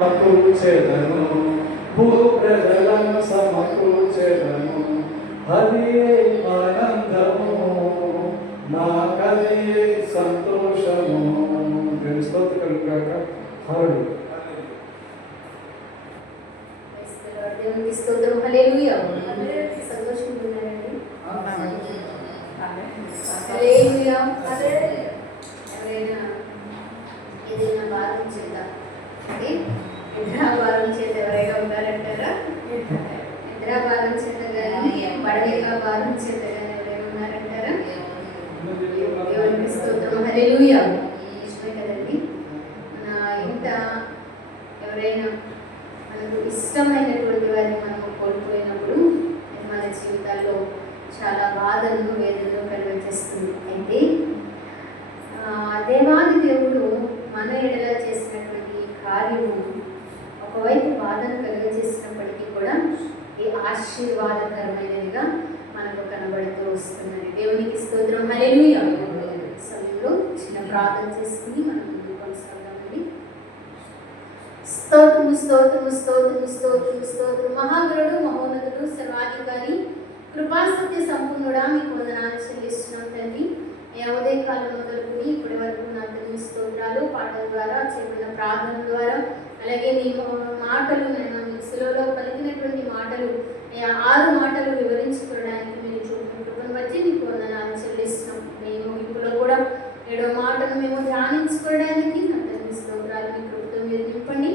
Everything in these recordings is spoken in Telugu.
సమకూర్చెదను, భూప్రజలను సమకూర్చెదను. హరియే ఆనందము, నా కలిగే సంతోషము. స్తోత్రం కాక హరుడు. దేవునికి స్తోత్రం. హల్లెలూయా. సంతోషంగా ఉన్నారండి. హల్లెలూయా. ఎవరైనా ఏదైనా భారం చేత భారం చేత ఎవరైనా ఉన్నారంటారా? భారం చేత కానీ పడలేక భారం చేత కానీ ఎవరైనా ఉన్నారంటారా? దేవునికి స్తోత్రం. హల్లెలూయా. నిజమే కదండి. మన ఇంట ఎవరైనా మనకు ఇష్టమైనటువంటి వారిని మనం కోల్పోయినప్పుడు మన జీవితాల్లో చాలా బాధలను వేదనలు కలిగజేస్తుంది. అయితే దేవాది దేవుడు మన ఎడల చేసినటువంటి కార్యము ఒకవైపు బాధను కలిగజేసినప్పటికీ కూడా ఈ ఆశీర్వాదకరమైనదిగా మనకు కనబడుతూ వస్తున్నది. దేవునికి స్తోత్రం. హల్లెలూయా. సమయంలో చిన్న ప్రార్థన చేసుకుని మనం ముందుకు కొనసాగామండి. స్తోత్రము స్తోత్రము స్తోత్రము స్తోత్రము స్తోత్రము. మహాగరుడు, మహోన్నతుడు, సర్వాధికారి, కృపాసత్య సంపూర్ణుడా, మీకు వందనాలు చెల్లిస్తున్నాం తండ్రి. ఉదయ కాలం మొదలుకుని ఇప్పటి వరకు నా తండ్రి స్తోత్రాలు పాటల ద్వారా చేయబడిన ప్రార్థన ద్వారా అలాగే మీ మాటలు నేను మిక్స్లో పలికినటువంటి మాటలు 6 మాటలు వివరించుకోవడానికి మీరు చూపిన కృపను బట్టి మీకు వందనాలు చెల్లిస్తున్నాం. మేము ముగింపులో కూడా 7వ మాటను మేము ధ్యానించుకోవడానికి నా తండ్రి స్తోత్రాలు మీ కృపతో మీరు నింపండి.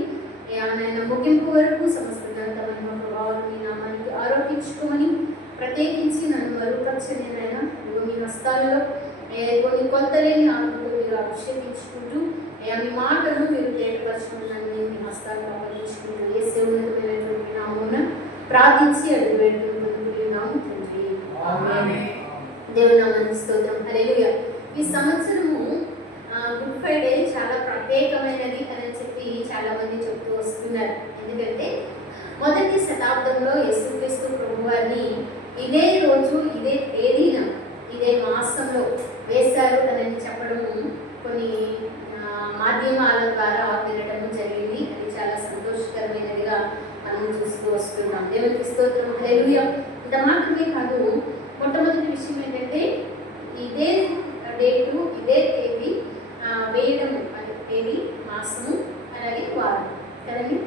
ఆయన ముగింపు వరకు సమస్త గ్రంథమైన ప్రభావం మీ నామానికి ఆరోపించుకోమని ప్రత్యేకించి నన్ను మరుపరచని నాయన మీ హస్తాలలో కొన్ని కొత్తలేని ఆత్మతో మీరు అభిషేకించుకుంటూ మీ మాటలు మీరు తేటపరచుకున్నాను నేను మీ హస్తాలను అప్పగించుకుంటూ ఏ సేవమైనటువంటి నామమున ప్రార్థించి అడుగు పెట్టుకుంటున్నాము తండ్రి. దేవుని నామానికి స్తోత్రం. హల్లెలూయా. ఈ సంవత్సరము గుడ్ ఫ్రైడే చాలా ప్రత్యేకమైనది అని చెప్పి చాలా మంది చెప్తూ వస్తున్నారు. ఎందుకంటే మొదటి శతాబ్దంలో యేసుక్రీస్తు ప్రభువారిని ఇదే రోజు ఇదే తేదీన ఇదే మాసంలో వేశారు అని చెప్పడము కొన్ని మాధ్యమాల ద్వారా వినడం జరిగింది. అది చాలా సంతోషకరమైనదిగా మనం చూస్తూ వస్తున్నాం. దేవునికి స్తోత్రం. హల్లెలూయా. ఇంత మాత్రమే కాదు, మొట్టమొదటి విషయం ఏంటంటే ఇదే డేటు ఇదే తేదీ వేయడం తేదీ మాసము అలాగే వారం కదండి.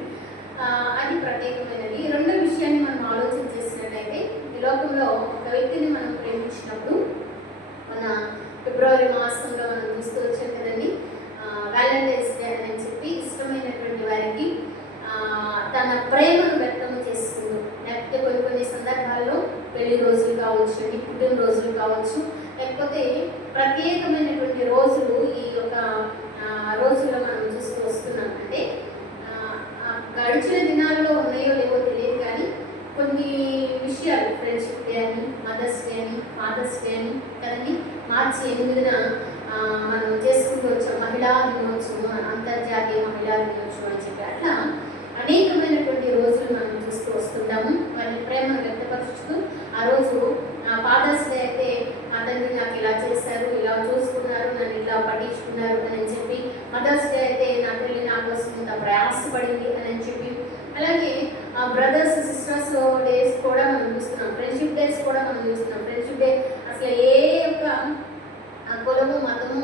అది ప్రత్యేకమైనది. రెండో విషయాన్ని మనం ఆలోచన చేసినట్లయితే ఈ లోకంలో ఒక వ్యక్తిని మనం ప్రేమించినప్పుడు మన ఫిబ్రవరి మాసంలో మనం చూస్తూ వచ్చాం కదండి. వ్యాలంటైన్స్ డే అని చెప్పి ఇష్టమైనటువంటి వారికి తన ప్రేమను వ్యక్తం చేస్తుంది. లేకపోతే కొన్ని సందర్భాల్లో పెళ్లి రోజులు కావచ్చు, పుట్టిన రోజులు కావచ్చు, లేకపోతే ప్రత్యేకమైనటువంటి రోజులు ఈ యొక్క రోజుల్లో మనం చూస్తూ వస్తున్నాం. అంటే గడిచిన దినాల్లో ఉన్నాయో లేవో తెలియదు కానీ కొన్ని విషయాలు ఫ్రెండ్షిప్ డే అని, మదర్స్ డే అని, ఫాదర్స్ డే అని కదండి మార్చి 8న మనం చేసుకుంటూ వచ్చాం. మహిళా దినోత్సవం, అంతర్జాతీయ మహిళా దినోత్సవం అని చెప్పి అట్లా అనేకమైనటువంటి రోజులు మనం చూస్తూ వస్తుంటాము. వారి ప్రేమను వ్యక్తపరుస్తూ ఆ రోజు ఫాదర్స్ డే అయితే మా తండ్రి నాకు ఇలా చేశారు, ఇలా చూసుకున్నారు, నన్ను ఇలా పట్టించుకున్నారు అని చెప్పి, మదర్స్ డే అయితే నా తల్లి నా కోసం ఇంత ప్రయాసపడింది అని చెప్పి, అలాగే బ్రదర్స్ సిస్టర్స్ డేస్ కూడా మనం చూస్తున్నాం, ఫ్రెండ్షిప్ డేస్ కూడా మనం చూస్తున్నాం. ఫ్రెండ్షిప్ డే అసలు ఏ యొక్క కులము మతము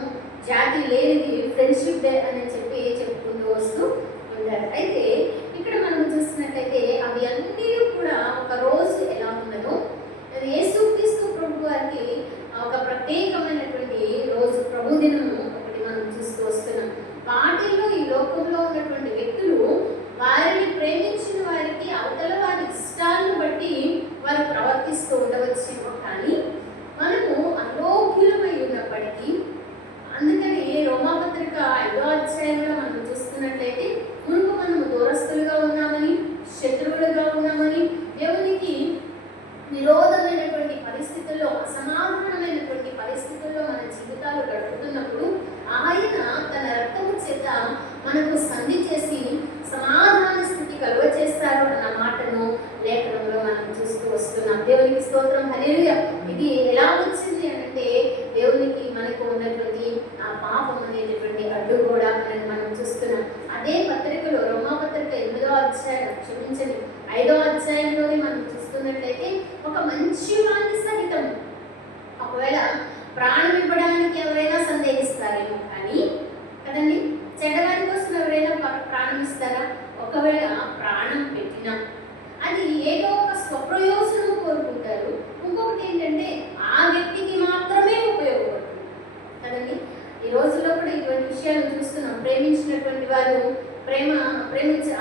జాతి లేనిది ఫ్రెండ్షిప్ డే అని చెప్పి చెప్పుకుంటూ వస్తూ ఉంటారు. అయితే ఇక్కడ మనం చూసినట్లయితే అవి అన్నీ కూడా ఒక రోజు ఎలా ఉన్నదో యేసుక్రీస్తు ప్రభు వారికి ఒక ప్రత్యేకమైనటువంటి రోజు ప్రభు దినము ఒకటి మనం చూస్తూ వస్తున్నాం. వాటిల్లో ఈ లోకంలో ఉన్నటువంటి వ్యక్తులు వారిని ప్రేమించిన వారికి అవతల వారి ఇష్టాలను బట్టి వారు ప్రవర్తిస్తూ ఉండవచ్చేమో, కానీ మనము అలోక్యులమై ఉన్నప్పటికీ, అందుకని రోమాపత్రిక 5వ అధ్యాయంలో మనం చూస్తున్నట్లయితే మునుపు మనము అధ్యాయంలోనే మనం చూస్తున్నట్లయితే ఒక మంచి వాడిని సహితం ఒకవేళ ప్రాణం ఇవ్వడానికి ఎవరైనా సందేహిస్తారేమో కానీ కదండి, చెడ్డవారి కోసం ఎవరైనా ప్రాణం ఇస్తారా? ఒకవేళ ప్రాణం పెట్టినా అది ఏదో ఒక స్వప్రయోజనం కోరుకుంటారు. ఇంకొకటి ఏంటంటే ఆ వ్యక్తికి మాత్రమే ఉపయోగపడుతుంది కదండి. ఈ రోజుల్లో కూడా ఇటువంటి విషయాలు చూస్తున్నాం. ప్రేమించినటువంటి వారు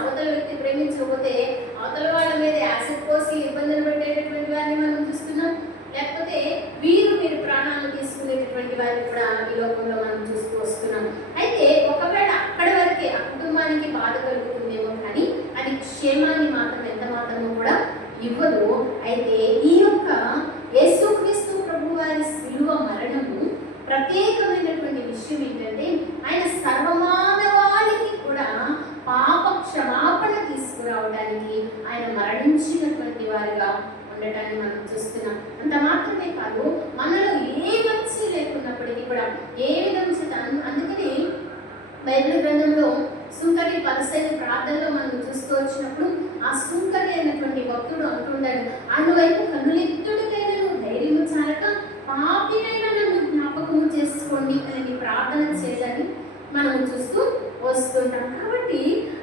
అవతల వ్యక్తి ప్రేమించకపోతే అవతల వాళ్ళ మీద యాసిడ్ పోసి ఇబ్బందులు పెట్టేటటువంటి వారిని మనం చూస్తున్నాం. లేకపోతే మీరు ప్రాణాలు తీసుకునేటటువంటి వారిని కూడా ఈ లోకంలో మనం చూస్తూ వస్తున్నాం. అయితే ఒకవేళ అక్కడి వరకే ఆ కుటుంబానికి బాధ కలుగుతుందేమో కానీ అది క్షేమాన్ని మాత్రం ఎంత మాత్రమో కూడా ఇవ్వదు. అయితే ఈ యొక్క యేసుక్రీస్తు ప్రభు వారి శిలువ మరణము ప్రత్యేకమైనటువంటి విషయం ఏంటంటే ఆయన సర్వమానవాళికి కూడా పాప క్షమాపణ తీసుకురావడానికి ఆయన మరణించినటువంటి వారిగా ఉండటాన్ని మనం చూస్తున్నాం. అంత మాత్రమే కాదు, మనలో ఏ మంచి లేకున్నప్పటికీ కూడా ఏ విధంగా అందుకని బైబిల్ గ్రంథంలో సుంకరి పరిసైన ప్రార్థనలో మనం చూస్తూ వచ్చినప్పుడు ఆ సుంకరి అయినటువంటి భక్తుడు అంటున్నాడు, ఆయన వైపు కన్నులెత్తుడికైనా నువ్వు ధైర్యము చాలక పాపినైనా నన్ను జ్ఞాపకము చేసుకోండి అని ప్రార్థన చేయాలని మనం చూస్తూ వస్తుంటాం. కాబట్టి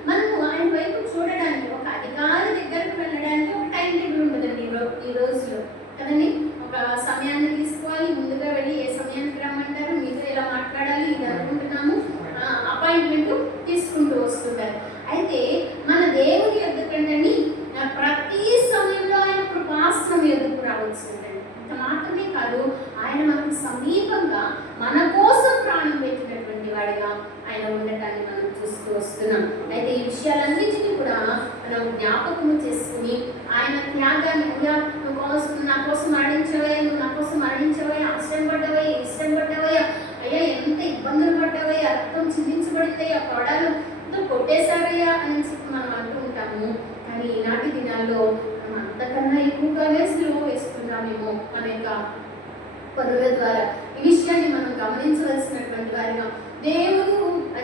మనము ఆయన వైపు చూడడానికి ఒక అధికారి దగ్గరకు వెళ్ళడానికి ఒక టైం టేబుల్ ఉంటుందండి ఈ రోజులో కదండి. ఒక సమయాన్ని తీసుకోవాలి, ముందుగా వెళ్ళి ఏ సమయానికి రమ్మంటారు, మీతో ఎలా మాట్లాడాలి ఇది అనుకుంటున్నాము, అపాయింట్మెంట్ తీసుకుంటూ వస్తుంటారు. అయితే మన దేవుని యొద్దకండి ప్రతి సమయంలో ఆయన కృపాశ్రమం ఎదుర్కొ రావచ్చుందండి. అంత మాత్రమే కాదు, ఆయన మనకు సమీపంగా మన కోసం ప్రాణం పెట్టినటువంటి వాడిగా ఆయన ఉండటాన్ని మనం చూస్తూ వస్తున్నాం. అయితే ఈ విషయాలన్నింటినీ కూడా మనం జ్ఞాపకము చేసుకుని ఆయన త్యాగాన్ని, నువ్వు నా కోసం మరణించవయ్యా, నువ్వు నా కోసం మరణించవయ్యా, ఇష్టం పడ్డవయ్యా, అయ్యా ఎంత ఇబ్బందులు పడ్డవయ్యా, రక్తం చిందించబడితే ఆ కొడాలు కొట్టేశారయ్యా అని చెప్పి మనం అంటూ ఉంటాము. కానీ ఈనాటి దినాల్లో మనం అంతకన్నా ఎక్కువగానే స్లో వేస్తున్నామేమో మన యొక్క పనుల ద్వారా. ఈ విషయాన్ని మనం గమనించవలసినటువంటి వారిగా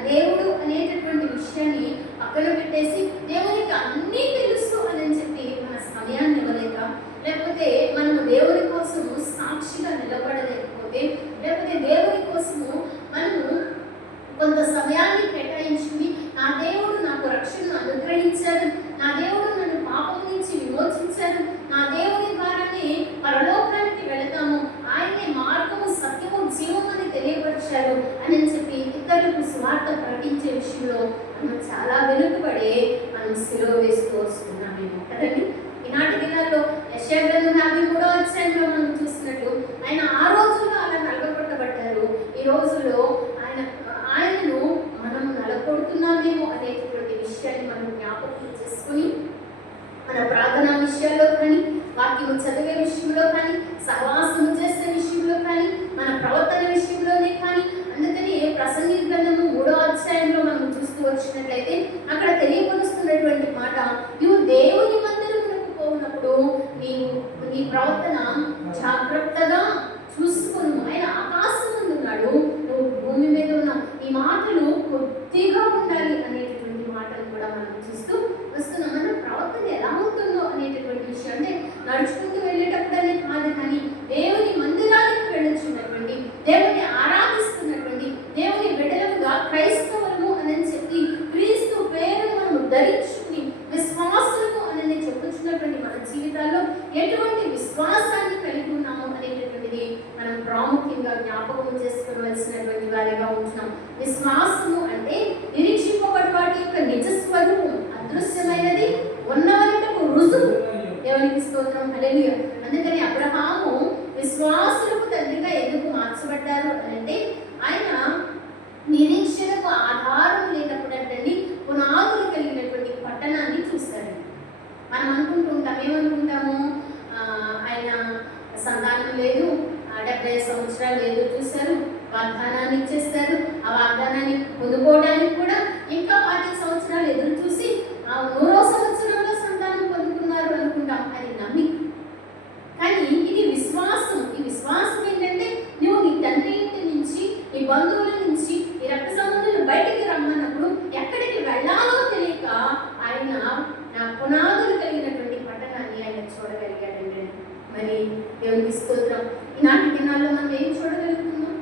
దేవుడు అనేటటువంటి విషయాన్ని పక్కన పెట్టేసి దేవునికి అన్నీ తెలుసు అని చెప్పి మన సమయాన్ని ఇవ్వలేక, లేకపోతే మనము దేవుని కోసము సాక్షిగా నిలబడలేకపోతే, లేకపోతే దేవుని కోసము మనము కొంత సమయాన్ని కేటాయించింది, నా దేవుడు నాకు రక్షణను అనుగ్రహించాడు, నా దేవుడు నన్ను పాపం నుంచి విమోచించాడు, నా దేవుని ద్వారానే పరలోకానికి వెళతాము, ఆయనే మార్గము సత్యము జీవము అని తెలియపరిచాడు అని చెప్పి ఇతరులకు స్వార్థ ప్రకటించే విషయంలో మనం చాలా వెనుకబడి మనం సిలువ వేస్తూ వస్తున్నామేమో కదండి. ఈనాటి దినాల్లో యెషయా గ్రంథం 53వ అధ్యాయంలో మనం చూసినట్టు ఆయన ఆ రోజుల్లో అలా నలగొట్టబడ్డారు. ఈ రోజుల్లో ఆయనను మనం నలగొడుతున్నామేమో అనేటటువంటి విషయాన్ని మనం జ్ఞాపకం చేసుకుని మన ప్రార్థనా విషయాల్లో కానీ, వాక్యము చదివే విషయంలో కానీ, సహవాసము చేసే విషయంలో కానీ, మన ప్రవర్తన విషయంలోనే కానీ, అందుకని ప్రసంగి గ్రంథము 3వ అధ్యాయంలో మనం చూస్తూ వచ్చినట్లయితే అక్కడ తెలియపరుస్తున్నటువంటి మాట, నువ్వు దేవుని మందిరమునకు పోయినప్పుడు నీ ప్రవర్తన జాగ్రత్తగా చూసుకొని, ఆయన ఆకాశం ముందు ఉన్నాడు, నువ్వు భూమి మీద ఉన్నావు, నీ మాటలు కొద్దిగా ఉండాలి అనేటటువంటి మాటలు కూడా మనం చూస్తూ వస్తున్నాం. మన ప్రవర్తన ఎలా ఉంటుందో అనేటటువంటి విషయం అంటే నడుచుకుంటూ వెళ్ళేటప్పుడనే కాదు, కానీ దేవుని మందిరానికి వెళ్ళొచ్చున్నటువంటి, దేవుని ఆరాధిస్తున్నటువంటి, దేవుని బిడ్డలుగా క్రైస్తవులము అని చెప్పి క్రీస్తు పేరును మనము ధరించుకుని విశ్వాసులము అని చెప్పుచున్నటువంటి మన జీవితాల్లో ఎటువంటి విశ్వాసాన్ని కలిగి ఉన్నాము అనేటటువంటిది మనం ప్రాముఖ్యంగా జ్ఞాపకం చేసుకోవలసినటువంటి వారిగా ఉంటున్నాం. విశ్వాసము అంటే నిరీక్షింపబడి వాటి యొక్క నిజ స్వరూపం, అదృశ్యమైనది ఉన్నవనటకు రుజువు. దేవునికి స్తోత్రం, హల్లెలూయా. అందుకని అబ్రహాము విశ్వాసులకు తండ్రిగా ఎందుకు మార్చబడ్డారు అంటే ఆయన నిరీక్షణకు ఆధారం లేనప్పుడు అంటే పునాదులు కలిగినటువంటి పట్టణాన్ని చూస్తాడు. మనం అనుకుంటూ ఉంటాం, ఏమనుకుంటాము, ఆయన సంతానం లేదు, 70 సంవత్సరాలు ఏదో చూశారు, వాగ్దానాన్ని ఇచ్చేస్తారు, ఆ వాగ్దానాన్ని పొందుకోవడానికి కూడా ఇంకా 40 సంవత్సరాలు ఎదురు చూసి 100వ సంవత్సరంలో సంతానం పొందుకున్నారు అనుకుంటాం. అది నమ్మి. కానీ ఇది విశ్వాసం. ఈ విశ్వాసం ఏంటంటే నువ్వు నీ తండ్రి ఇంటి నుంచి, నీ బంధువుల నుంచి, నీ రక్త సంబంధులు బయటికి రమ్మన్నప్పుడు ఎక్కడికి వెళ్ళాలో తెలియక ఆయన పునాదులు కలిగినటువంటి పట్టణాన్ని ఈనాటి దినాల్లో మనం ఏం చూడగలుగుతున్నాం?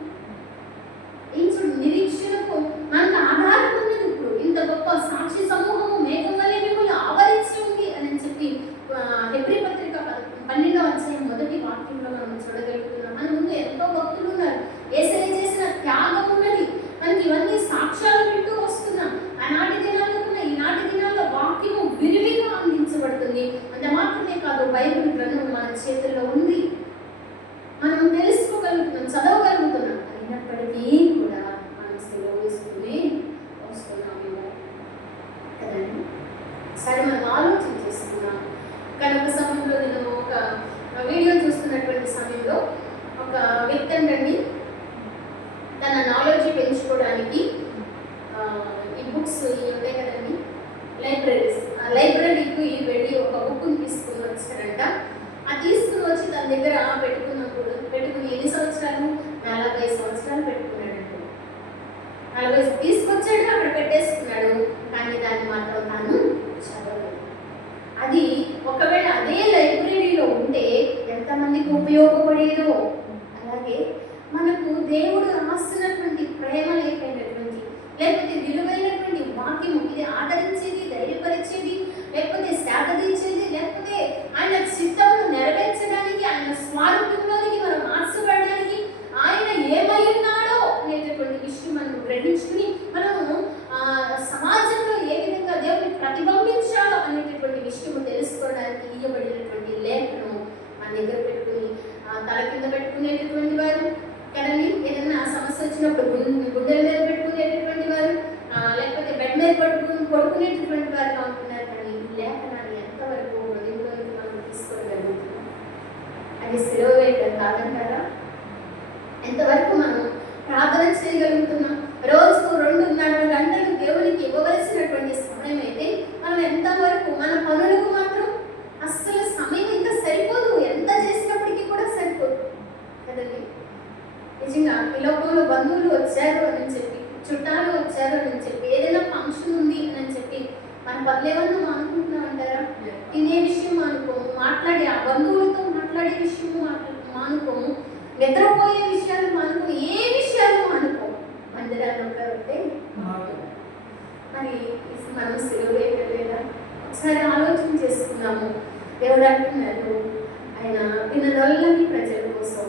ఏం నిరీక్షణకు మనకు ఆధారం ఉన్నది. ఇప్పుడు ఇంత గొప్ప సాక్షి సమూహము మేఘం వలె మిమ్మల్ని ఆవరించి ఉంది అని చెప్పి హెబ్రీ పత్రిక 12వ అధ్యాయం మొదటి వాక్యంలో మనం చూడగలుగుతున్నాం. మన ముందు ఎంతో భక్తులు ఉన్నారు. యేసయ్య చేసిన త్యాగం ఉన్నది. మనకి ఇవన్నీ సాక్ష్యాలు వింటూ వస్తున్నాం. ఆనాటి దినాల్లో ఉన్న ఈనాటి దినాల్లో వాక్యము విరివిగా అందించబడుతుంది. అంత మాత్రమే కాదు, బైబిల్ గ్రంథం మన చేతుల్లో ఉంది. మనం తెలుసుకోగలుగుతున్నాం, చదవగలుగుతున్నాం. అయినప్పటికీ కూడా మనం సెలవు వేసుకుని వస్తున్నామేమో కదండి. సరే, మనం ఆలోచన చేస్తున్నాం. కానీ ఒక సమయంలో నేను ఒక వీడియో చూస్తున్నటువంటి సమయంలో ఒక వ్యక్తి అండి తన నాలెడ్జ్ పెంచుకోవడానికి ఈ బుక్స్ ఉంటాయి కదండి, లైబ్రరీస్, ఆ లైబ్రరీకి వెళ్ళి ఒక బుక్ని తీసుకుని వచ్చారంట. ఆ తీసుకుని వచ్చి తన దగ్గర పెట్టుకుని ఎన్ని సంవత్సరాలు? 40 సంవత్సరాలు పెట్టుకున్నాడంట. 40 తీసుకొచ్చాడు, అక్కడ పెట్టేసుకున్నాడు. కానీ దాన్ని మాత్రం తాను చదవలేదు. అది ఒకవేళ అదే లైబ్రరీలో ఉంటే ఎంతమందికి ఉపయోగపడేదో. అలాగే మనకు దేవుడు రాస్తున్నటువంటి ప్రేమ లేకపోయినటువంటి, లేకపోతే విలువైనటువంటి వాక్యము, ఇది ఆదరించేది, ధైర్యపరిచేది, లేకపోతే శాఖదించేది, లేకపోతే ఆయన చిత్తమును నెరవేర్చడానికి, ఆయన స్వారూప్యంలోనికి మనం ఆశపడడానికి, ఆయన ఏమై ఉన్నాడో అనేటటువంటి విషయం మనం గ్రహించుకుని మనము సమాజంలో ఏ విధంగా దేవుని ప్రతిబింబించాలో అనేటటువంటి విషయము తెలుసుకోవడానికి ఇవ్వబడినటువంటి లేఖను మన దగ్గర పెట్టుకుని తల కింద పెట్టుకునేటటువంటి వారు కదండి. ఏదైనా సమస్య వచ్చినప్పుడు గుండెల మీద పెట్టుకునేటటువంటి వారు, లేకపోతే బెడ్ మీద పడుకునేటటువంటి వారుగా ఉంటున్నారు. కానీ ఈ లేఖనాన్ని ఎంతవరకు హృదయంలోకి మనం తీసుకోగలుగుతున్నాం? అది సెలవు వేయడం కాదంటారా? ఎంతవరకు మనం ప్రార్థన చేయగలుగుతున్నాం? రోజుకు 2.5 గంటలు దేవునికి ఇవ్వవలసినటువంటి సమయం అయితే మనం ఎంతవరకు మన పనులకు మాత్రం అస్సలు సమయం ఇంకా సరిపోదు. ఎంత చేసినప్పటికీ కూడా సరిపోదు కదండి. నిజంగా ఈ లోకంలో బంధువులు వచ్చారు అని చెప్పి, చుట్టాలు వచ్చారు అని చెప్పి, ఏదైనా ఫంక్షన్ ఉంది అని చెప్పి మన పనులేమన్నా మానుకుంటున్నామంటారా? తినే విషయం మానుకోము, మాట్లాడే ఆ బంధువులతో మాట్లాడే విషయం మానుకోము, నిద్రపోయే విషయాలు మానుకోము, ఏ విషయాలు మానుకోము. మందిరాన్ని ఒకటే మరి మనం సెలవు వేయలేదా? ఒకసారి ఆలోచన చేసుకున్నాము. దేవుడు అంటున్నారు, ఆయన విననొల్లని ప్రజల కోసం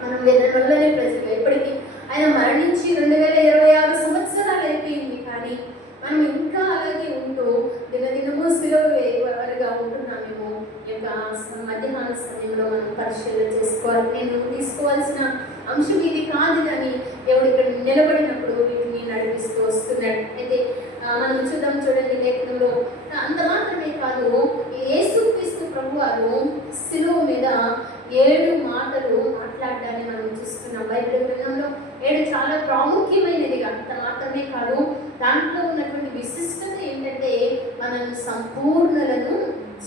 మనం విననొల్లని ప్రజలు. ఎప్పటికీ ఆయన మరణించి 2026 సంవత్సరాలు అయిపోయింది. కానీ మనం ఇంకా అలాగే ఉంటూ దినదినము సెలవు వేయవారుగా ఉంటున్నామేమో. ఈ యొక్క మధ్యాహ్న సమయంలో మనం పరిశీలన చేసుకోవాలి. నేను తీసుకోవాల్సిన అంశం ఇది కాదు, కానీ దేవుడు ఇక్కడ నిలబడినప్పుడు వీటిని నడిపిస్తూ వస్తున్నాడు. అయితే మనం చూడండి లేఖనంలో. అంత మాత్రమే కాదు, యేసుక్రీస్తు ప్రభువారు శిలువ మీద 7 మాటలు మాట్లాడడాన్ని మనం చూస్తున్నాం. బైబిల్ గ్రంథంలో 7 చాలా ప్రాముఖ్యమైనదిగా. అంత మాత్రమే కాదు, దాంట్లో ఉన్నటువంటి విశిష్టత ఏంటంటే మనల్ని సంపూర్ణలను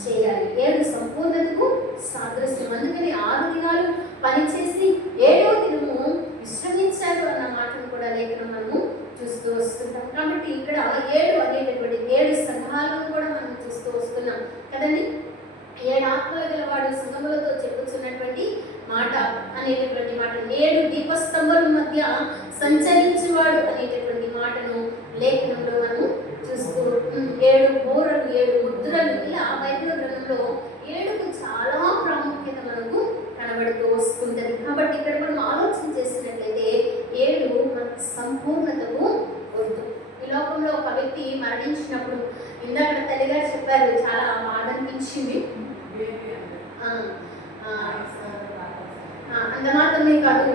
చేయాలి. 7 సంపూర్ణతకు సాదృశ్యం. అందుకని 6 దినాలు పనిచేసి 7వ దినము విశ్రమించారు అన్న మాటను కూడా లేఖనం మనము చూస్తూ వస్తుంటాం. కాబట్టి ఇక్కడ 7 అనేటటువంటి 7 సంఘాలను కూడా మనం చూస్తూ వస్తున్నాం కదండి. 7 ఆత్మల గలవాడు సంఘములతో చెప్పుచున్నటువంటి మాట అనేటటువంటి మాట, 7 దీపస్తంభాల మధ్య సంచరించేవాడు అనేటటువంటి మాటను లేఖనంలో మనం చూస్తూ 7 బోరలు, 7 ముద్రలు, ఇలా బైబిల్ గ్రంథంలో 7కు చాలా ప్రాముఖ్యత మనకు కనబడుతూ వస్తుంటుంది. కాబట్టి ఇక్కడ మనం ఆలోచన చేసినట్లయితే 7 మనకు సంపూర్ణతకు గుర్తు. ఈ లోకంలో ఒక వ్యక్తి మరణించినప్పుడు ఇందాక తల్లిగారు చెప్పారు, చాలా బాధ అనిపించింది. అంత మాత్రమే కాదు,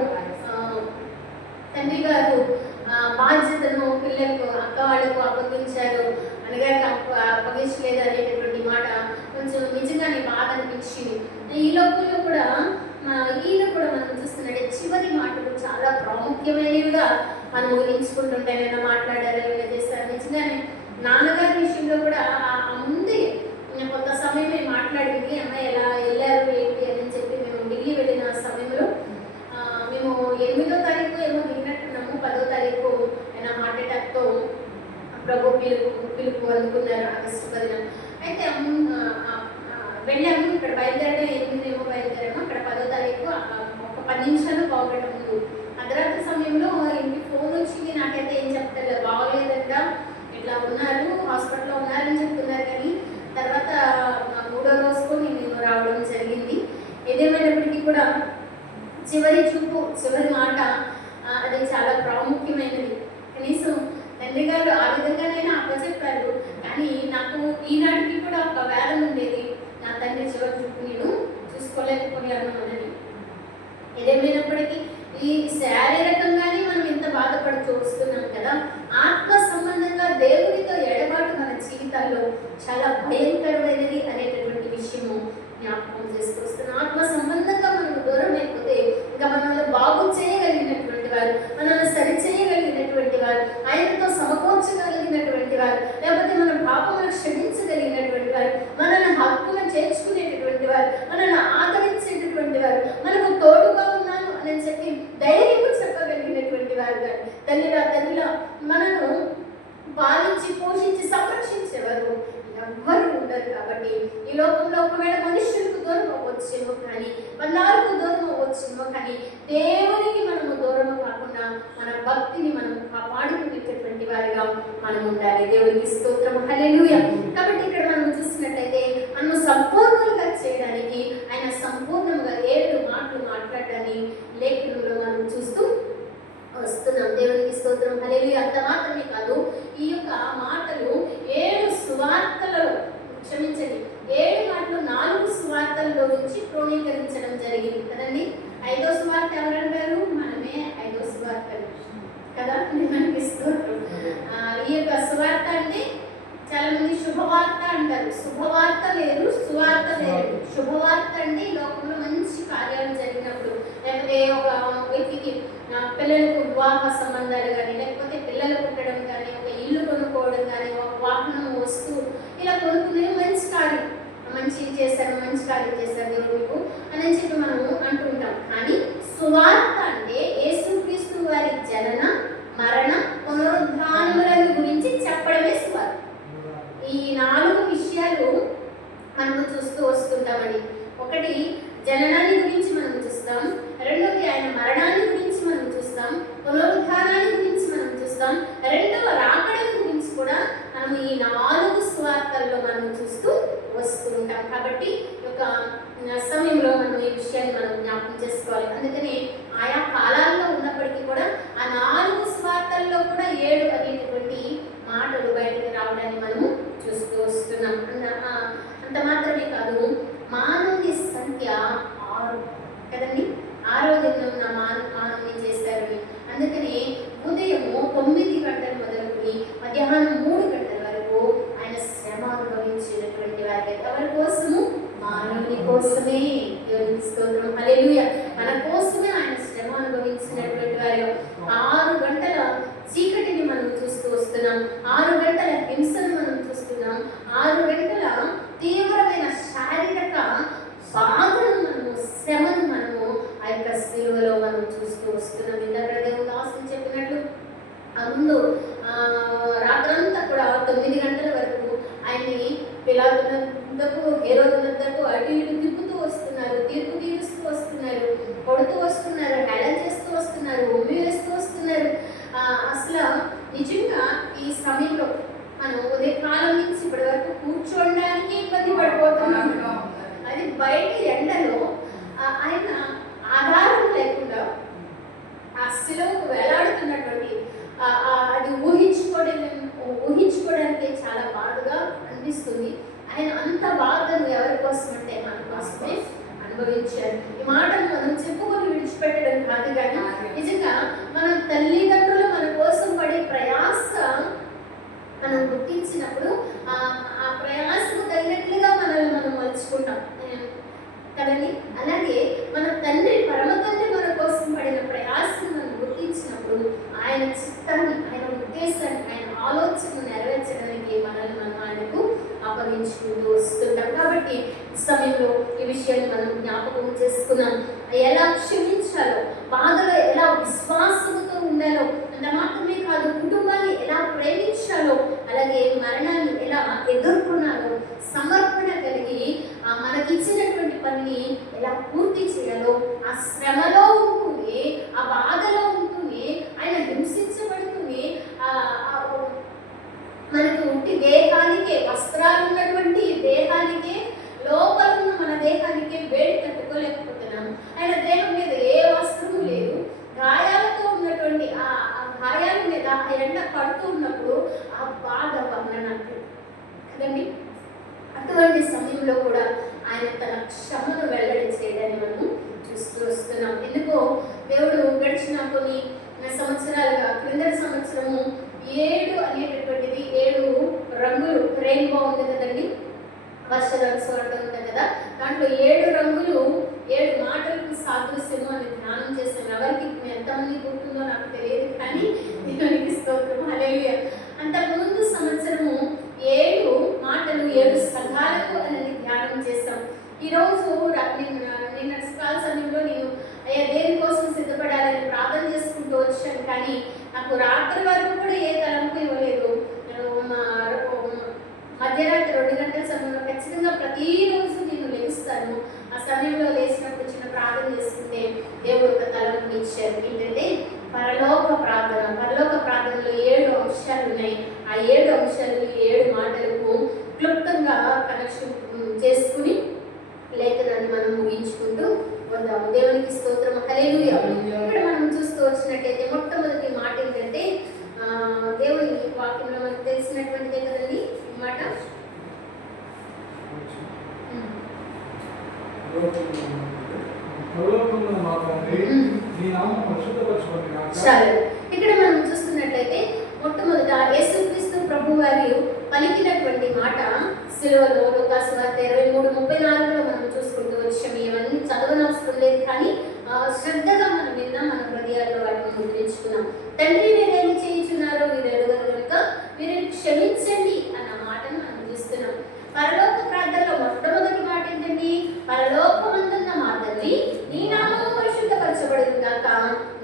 తండ్రి గారు బాధ్యతను పిల్లలకు, అక్క వాళ్ళకు అప్పగించారు, అనగారికి అప్పగించలేదు అనేటటువంటి మాట కొంచెం నిజంగానే బాధ అనిపించింది. ఈ లోకంలో కూడా ఈయన కూడా మనం చూస్తున్నట్టే చివరి మాటలు చాలా ప్రాముఖ్యమైనవిగా మనం ఊహించుకుంటుంటే ఏమైనా మాట్లాడారు, ఏమైనా చేస్తారు. నిజంగానే నాన్నగారి విషయంలో కూడా ముందే కొంత సమయమే మాట్లాడింది. అమ్మాయి ఎలా వెళ్ళారు ఏంటి అని చెప్పి మేము ఢిల్లీ వెళ్ళిన సమయంలో మేము 8వ తారీఖు ఏమో దిగినట్టున్నాము. 10వ తారీఖు ఆయన హార్ట్ అటాక్తో ప్రభు పిలుపు అందుకున్నారు ఆగస్టు 10న. అయితే వెళ్ళాము. ఇక్కడ బయలుదేరడం 8 ఏమో బయలుదేరాము. అక్కడ 10వ తారీఖు ఒక 10 నిమిషాలు పావుగంట ముందు అర్ధరాత్రి సమయంలో ఇంటికి ఫోన్ వచ్చింది. నాకైతే ఏం చెప్తారు, బాగోలేదంట, ఇట్లా ఉన్నారు, హాస్పిటల్లో ఉన్నారని చెప్తున్నారు. కానీ తర్వాత 3వ రోజుకు నేను రావడం జరిగింది. ఏదేమైనప్పటికీ కూడా చివరి చూపు, చివరి మాట అది చాలా ప్రాముఖ్యమైనది. కనీసం తండ్రి గారు ఆ విధంగానైనా అప్పచెప్పారు. కానీ నాకు ఈనాటికి కూడా ఒక వేదన ఉండేది, నా తండ్రి చివరి చూపు నేను చూసుకోలేకపోయాను అని. ఏదేమైనప్పటికీ ఈ శారీరకంగానే మనం ఇంత బాధపడుతూ వస్తున్నాం కదా, ఆత్మ సంబంధంగా దేవుడితో ఎడబాటు మన జీవితాల్లో చాలా భయంకరమైనది అనేటటువంటి విషయము జ్ఞాపకం చేసుకొస్తున్నాం. ఆత్మ సంబంధంగా మనకు దూరం అయిపోతే ఇంకా మనల్ని బాగు చేయగలిగినటువంటి వారు, మనల్ని సరి చేయగలిగినటువంటి వారు, ఆయనతో సమకూర్చగలిగినటువంటి వారు, లేకపోతే మన పాపములను క్షమించగలిగినటువంటి వారు, మనల్ని హక్కున చేర్చుకునేటటువంటి వారు, మనల్ని ఆదరించేటటువంటి వారు, మనకు తోడుగా ఉన్నాను అని చెప్పి ధైర్యం చెప్పగలిగినటువంటి వారు గారు, తల్లిలా మనను పాలించి పోషించి సంరక్షించేవారు ఎవ్వరు ఉండరు. కాబట్టి ఈ లోకంలో ఒకవేళ మనుషులకు దూరం అవ్వచ్చేమో, కానీ బంధాలకు దూరం అవ్వచ్చేమో, కానీ దేవునికి మనము దూరం కాకుండా మన భక్తిని మనం కాపాడుకునేటటువంటి వారిగా మనం ఉండాలి. దేవునికి స్తోత్రం, హల్లెలూయా. కాబట్టి ఇక్కడ మనం చూసినట్లయితే మనము సంపూర్ణంగా చేయడానికి ఆయన సంపూర్ణంగా 7 మాటలు మాట్లాడటాన్ని లేఖనంలో మనం చూస్తూ వస్తున్నాం. దేవునికి స్తోత్రం, హల్లెలూయా. అంత మాత్రమే కాదు, ఈ యొక్క మాటలు 7 సువార్తలలో, క్షమించండి, 7 మాటలు 4 సువార్తల్లో నుంచి క్రోడీకరించడం జరిగింది కదండి. 5వ సువార్త ఎవరంటారు? మనమే 5వ సువార్త కదా. మనకి స్తోత్రం. ఈ యొక్క సువార్త అంటే చాలా మంది శుభవార్త అంటారు. శుభవార్త లేదు, సువార్త లేదు. శుభవార్త అంటే లోకంలో మంచి కార్యాలు జరిగినప్పుడు, లేకపోతే ఒక వ్యక్తికి పిల్లలకు వివాహ సంబంధాలు కానీ, లేకపోతే పిల్లలు పుట్టడం కానీ, ఒక ఇల్లు కొనుక్కోవడం కానీ, ఒక వాహనం వస్తువు ఇలా కొనుక్కునే మంచి కార్యం, మంచి చేశారు, మంచి కార్యం చేశారు దేవుడు అని చెప్పి మనము అంటుంటాం. కానీ సువార్త అంటే యేసుక్రీస్తు వారి జనన, మరణ, పునరుద్ధానములను గురించి చెప్పడమే సువార్త. ఈ 4 విషయాలు మనము చూస్తూ వస్తుంటామండి. ఒకటి జననాన్ని గురించి మనం చూస్తాం, రెండోది ఆయన మరణాన్ని గురించి మనం చూస్తాం, పునరుద్ధానాన్ని గురించి మనం చూస్తాం, రెండవ రాకడని గురించి కూడా మనం ఈ 4 సువార్తల్లో మనం చూస్తూ వస్తూ ఉంటాం. కాబట్టి ఒక సమయంలో మనం ఈ విషయాన్ని మనం జ్ఞాపకం చేసుకోవాలి. అందుకని ఆయా కాలాల్లో ఉన్నప్పటికీ కూడా ఆ 4 సువార్తల్లో కూడా 7 అనేటువంటి మాటలు బయటకు రావడాన్ని మనము చూస్తూ వస్తున్నాం. అంత మాత్రమే కాదు, మానవుని సంఖ్య 6 కదండి. 6వ దినం మానవుని చేశారని. అందుకని ఉదయం 9 గంటల మొదలుకొని మధ్యాహ్నం 3 గంటల వరకు ఆయన శ్రమ అనుభవించినటువంటి వారి ఎవరి కోసము? మానవుని కోసమే. దేవునికి స్తోత్రం, హల్లెలూయా. మన కోసమే ఆయన శ్రమ అనుభవించినటువంటి వారి 6 గంటల చీకటిని మనం చూస్తూ వస్తున్నాం, 6 గంటల హింసను మనం చూస్తున్నాం, 6 గంటల తీవ్రమైన శారీరక బాధను మనము, శ్రమను మనము ఆ యొక్క శిలువలో మనం చూస్తూ వస్తున్నాం. ఇందాక దేవుడు దాసుని చెప్పినట్లు ముందు రాత్రంతా కూడా 9 గంటల వరకు ఆయన్ని పిలాతునంతకు, హేరోదునంతకు అటు ఇటు తిప్పుతూ వస్తున్నారు, తీర్పు తీరుస్తూ వస్తున్నారు, కొడుతూ వస్తున్నారు, హేళన చేస్తూ వస్తున్నారు, ఉమ్మి వేస్తూ వస్తున్నారు. అసలు నిజంగా ఈ సమయంలో మనం ఉదయకాలం నుంచి ఇప్పటి వరకు కూర్చోడానికి ఇబ్బంది పడిపోతున్నాం. అది బయట ఎండలో ఆయన ఆధారం లేకుండా ఆ శిలువకు వేలాడుతున్నటువంటి అది ఊహించుకోవడానికి చాలా బాధగా అనిపిస్తుంది. ఆయన అంత బాధను ఎవరి కోసం అంటే మన కోసమే అనుభవించారు. ఈ మాటను మనం చెప్పుకొని విడిచిపెట్టడం కాదు, కానీ నిజంగా మన తల్లిదండ్రులు మన కోసం పడే ప్రయాస మనం గుర్తించినప్పుడు ఆ ప్రయాసకు తగినట్లుగా మనల్ని మనం మలుచుకుంటాం కదండి. అలాగే మన తండ్రి, పరమ తండ్రి మన కోసం పడిన ప్రయాసం మనం గుర్తించినప్పుడు ఆయన చిత్తాన్ని, ఆయన ఉద్దేశాన్ని, ఆయన ఆలోచనను నెరవేర్చడానికి మనల్ని మనం ఆయనకు అప్పగించుకుంటూ వస్తుంటాం. కాబట్టి ఈ సమయంలో ఈ విషయాన్ని మనం జ్ఞాపకం చేసుకున్నాం. ఎలా క్షమించాలో, బాధలో ఎలా విశ్వాసంతో ఉండాలో, అంత మాత్రమే కాదు, కుటుంబాన్ని ఎలా ప్రేమించాలో, అలాగే మరణాన్ని ఎలా ఎదుర్కొనాలో, సమర్పణ కలిగి మన శ్రమలో ఉంటూనే, ఆ బాధలో ఉంటూనే, ఆయన హింసించబడుతూనే, మనకు ఉట్టి దేహానికే, వస్త్రాలు ఉన్నటువంటి దేహానికే, లోపల ఉన్న మన దేహానికే వేడి తట్టుకోలేకపోతున్నాం. ఆయన దేహం మీద ఏ వస్త్రము లేదు, గాయాలతో ఉన్నటువంటి ఆ గాయాల మీద ఆ ఎండ పడుతూ ఉన్నప్పుడు ఆ బాధ వర్ణనట్లు కదండి. అటువంటి సమయంలో కూడా ఆయన తన క్షమను వెల్లడి చేయడాన్ని మనము చూస్తూ వస్తున్నాం. ఎందుకో దేవుడు గడిచిన కొన్ని సంవత్సరాలుగా, క్రిందటి సంవత్సరము 7 అనేటటువంటిది 7 రంగులు రెయిన్బో ఉంది కదండి, వర్షరంగు ఉంటుంది కదా, దాంట్లో 7 రంగులు 7 మాటలకు సాదృశ్యము అని ధ్యానం చేస్తాం. ఎవరికి ఎంతమంది గుర్తుందో నాకు తెలియదు, కానీ దేవునికి స్తోత్రం, హల్లెలూయా. అంతకుముందు సంవత్సరము 7 మాటలు 7 సంఘాలకు అనేది ధ్యానం చేస్తాం. ఈరోజు నిన్న కాల సమయంలో నేను దేనికోసం సిద్ధపడాలని ప్రార్థన చేసుకుంటూ వచ్చాను, కానీ నాకు రాత్రి వరకు కూడా ఏ తలంపు ఇవ్వలేదు. మధ్యరాత్రి 2 గంటల సమయంలో ఖచ్చితంగా ప్రతిరోజు నేను లేస్తాను. ఆ సమయంలో లేచినప్పుడు చిన్న ప్రార్థన చేసుకుంటే దేవుడు ఒక తలంపు ఇచ్చారు. ఏంటంటే పరలోక ప్రార్థన. పరలోక ప్రార్థనలో 7 అంశాలు ఉన్నాయి. ఆ 7 అంశాలు 7 మాటలకు క్లుప్తంగా కనెక్షన్ చేసుకుని లేఖనాన్ని మనం ముగించుకుంటూ వద్దాము. దేవునికి స్తోత్రం, హల్లెలూయా. ఇక్కడ మనం చూస్తూ వచ్చినట్టయితే మొట్టమొదటి మాట ఏంటంటే, దేవుని వాక్యంలో మనకు తెలిసినటువంటిదే కదండి ఈ మాట. ఇక్కడ మనం చూస్తున్నట్లయితే మొట్టమొదట యేసుక్రీస్తు ప్రభు వారు పలికినటువంటి మాట సిలువలో, లూకాసు వార్త 23:34లో మనం చూసుకుంటూ వచ్చాము. ఇవన్నీ చదవనవసరం లేదు, కానీ శ్రద్ధగా మనం విన్నాం, మన హృదయాల్లో వాటిని ముద్రించుకున్నాం. తండ్రి మీరేమి చేయించున్నారో మీరు ఎరుగరు కనుక మీరు క్షమించండి అన్న మాటను మనం చూస్తున్నాం. పరలోక ప్రార్థనలో మొట్టమొదటి మాట ఏంటండి, పరలోకమందున్న మా తండ్రి నీ నామము పరిశుద్ధపరచబడును గాక,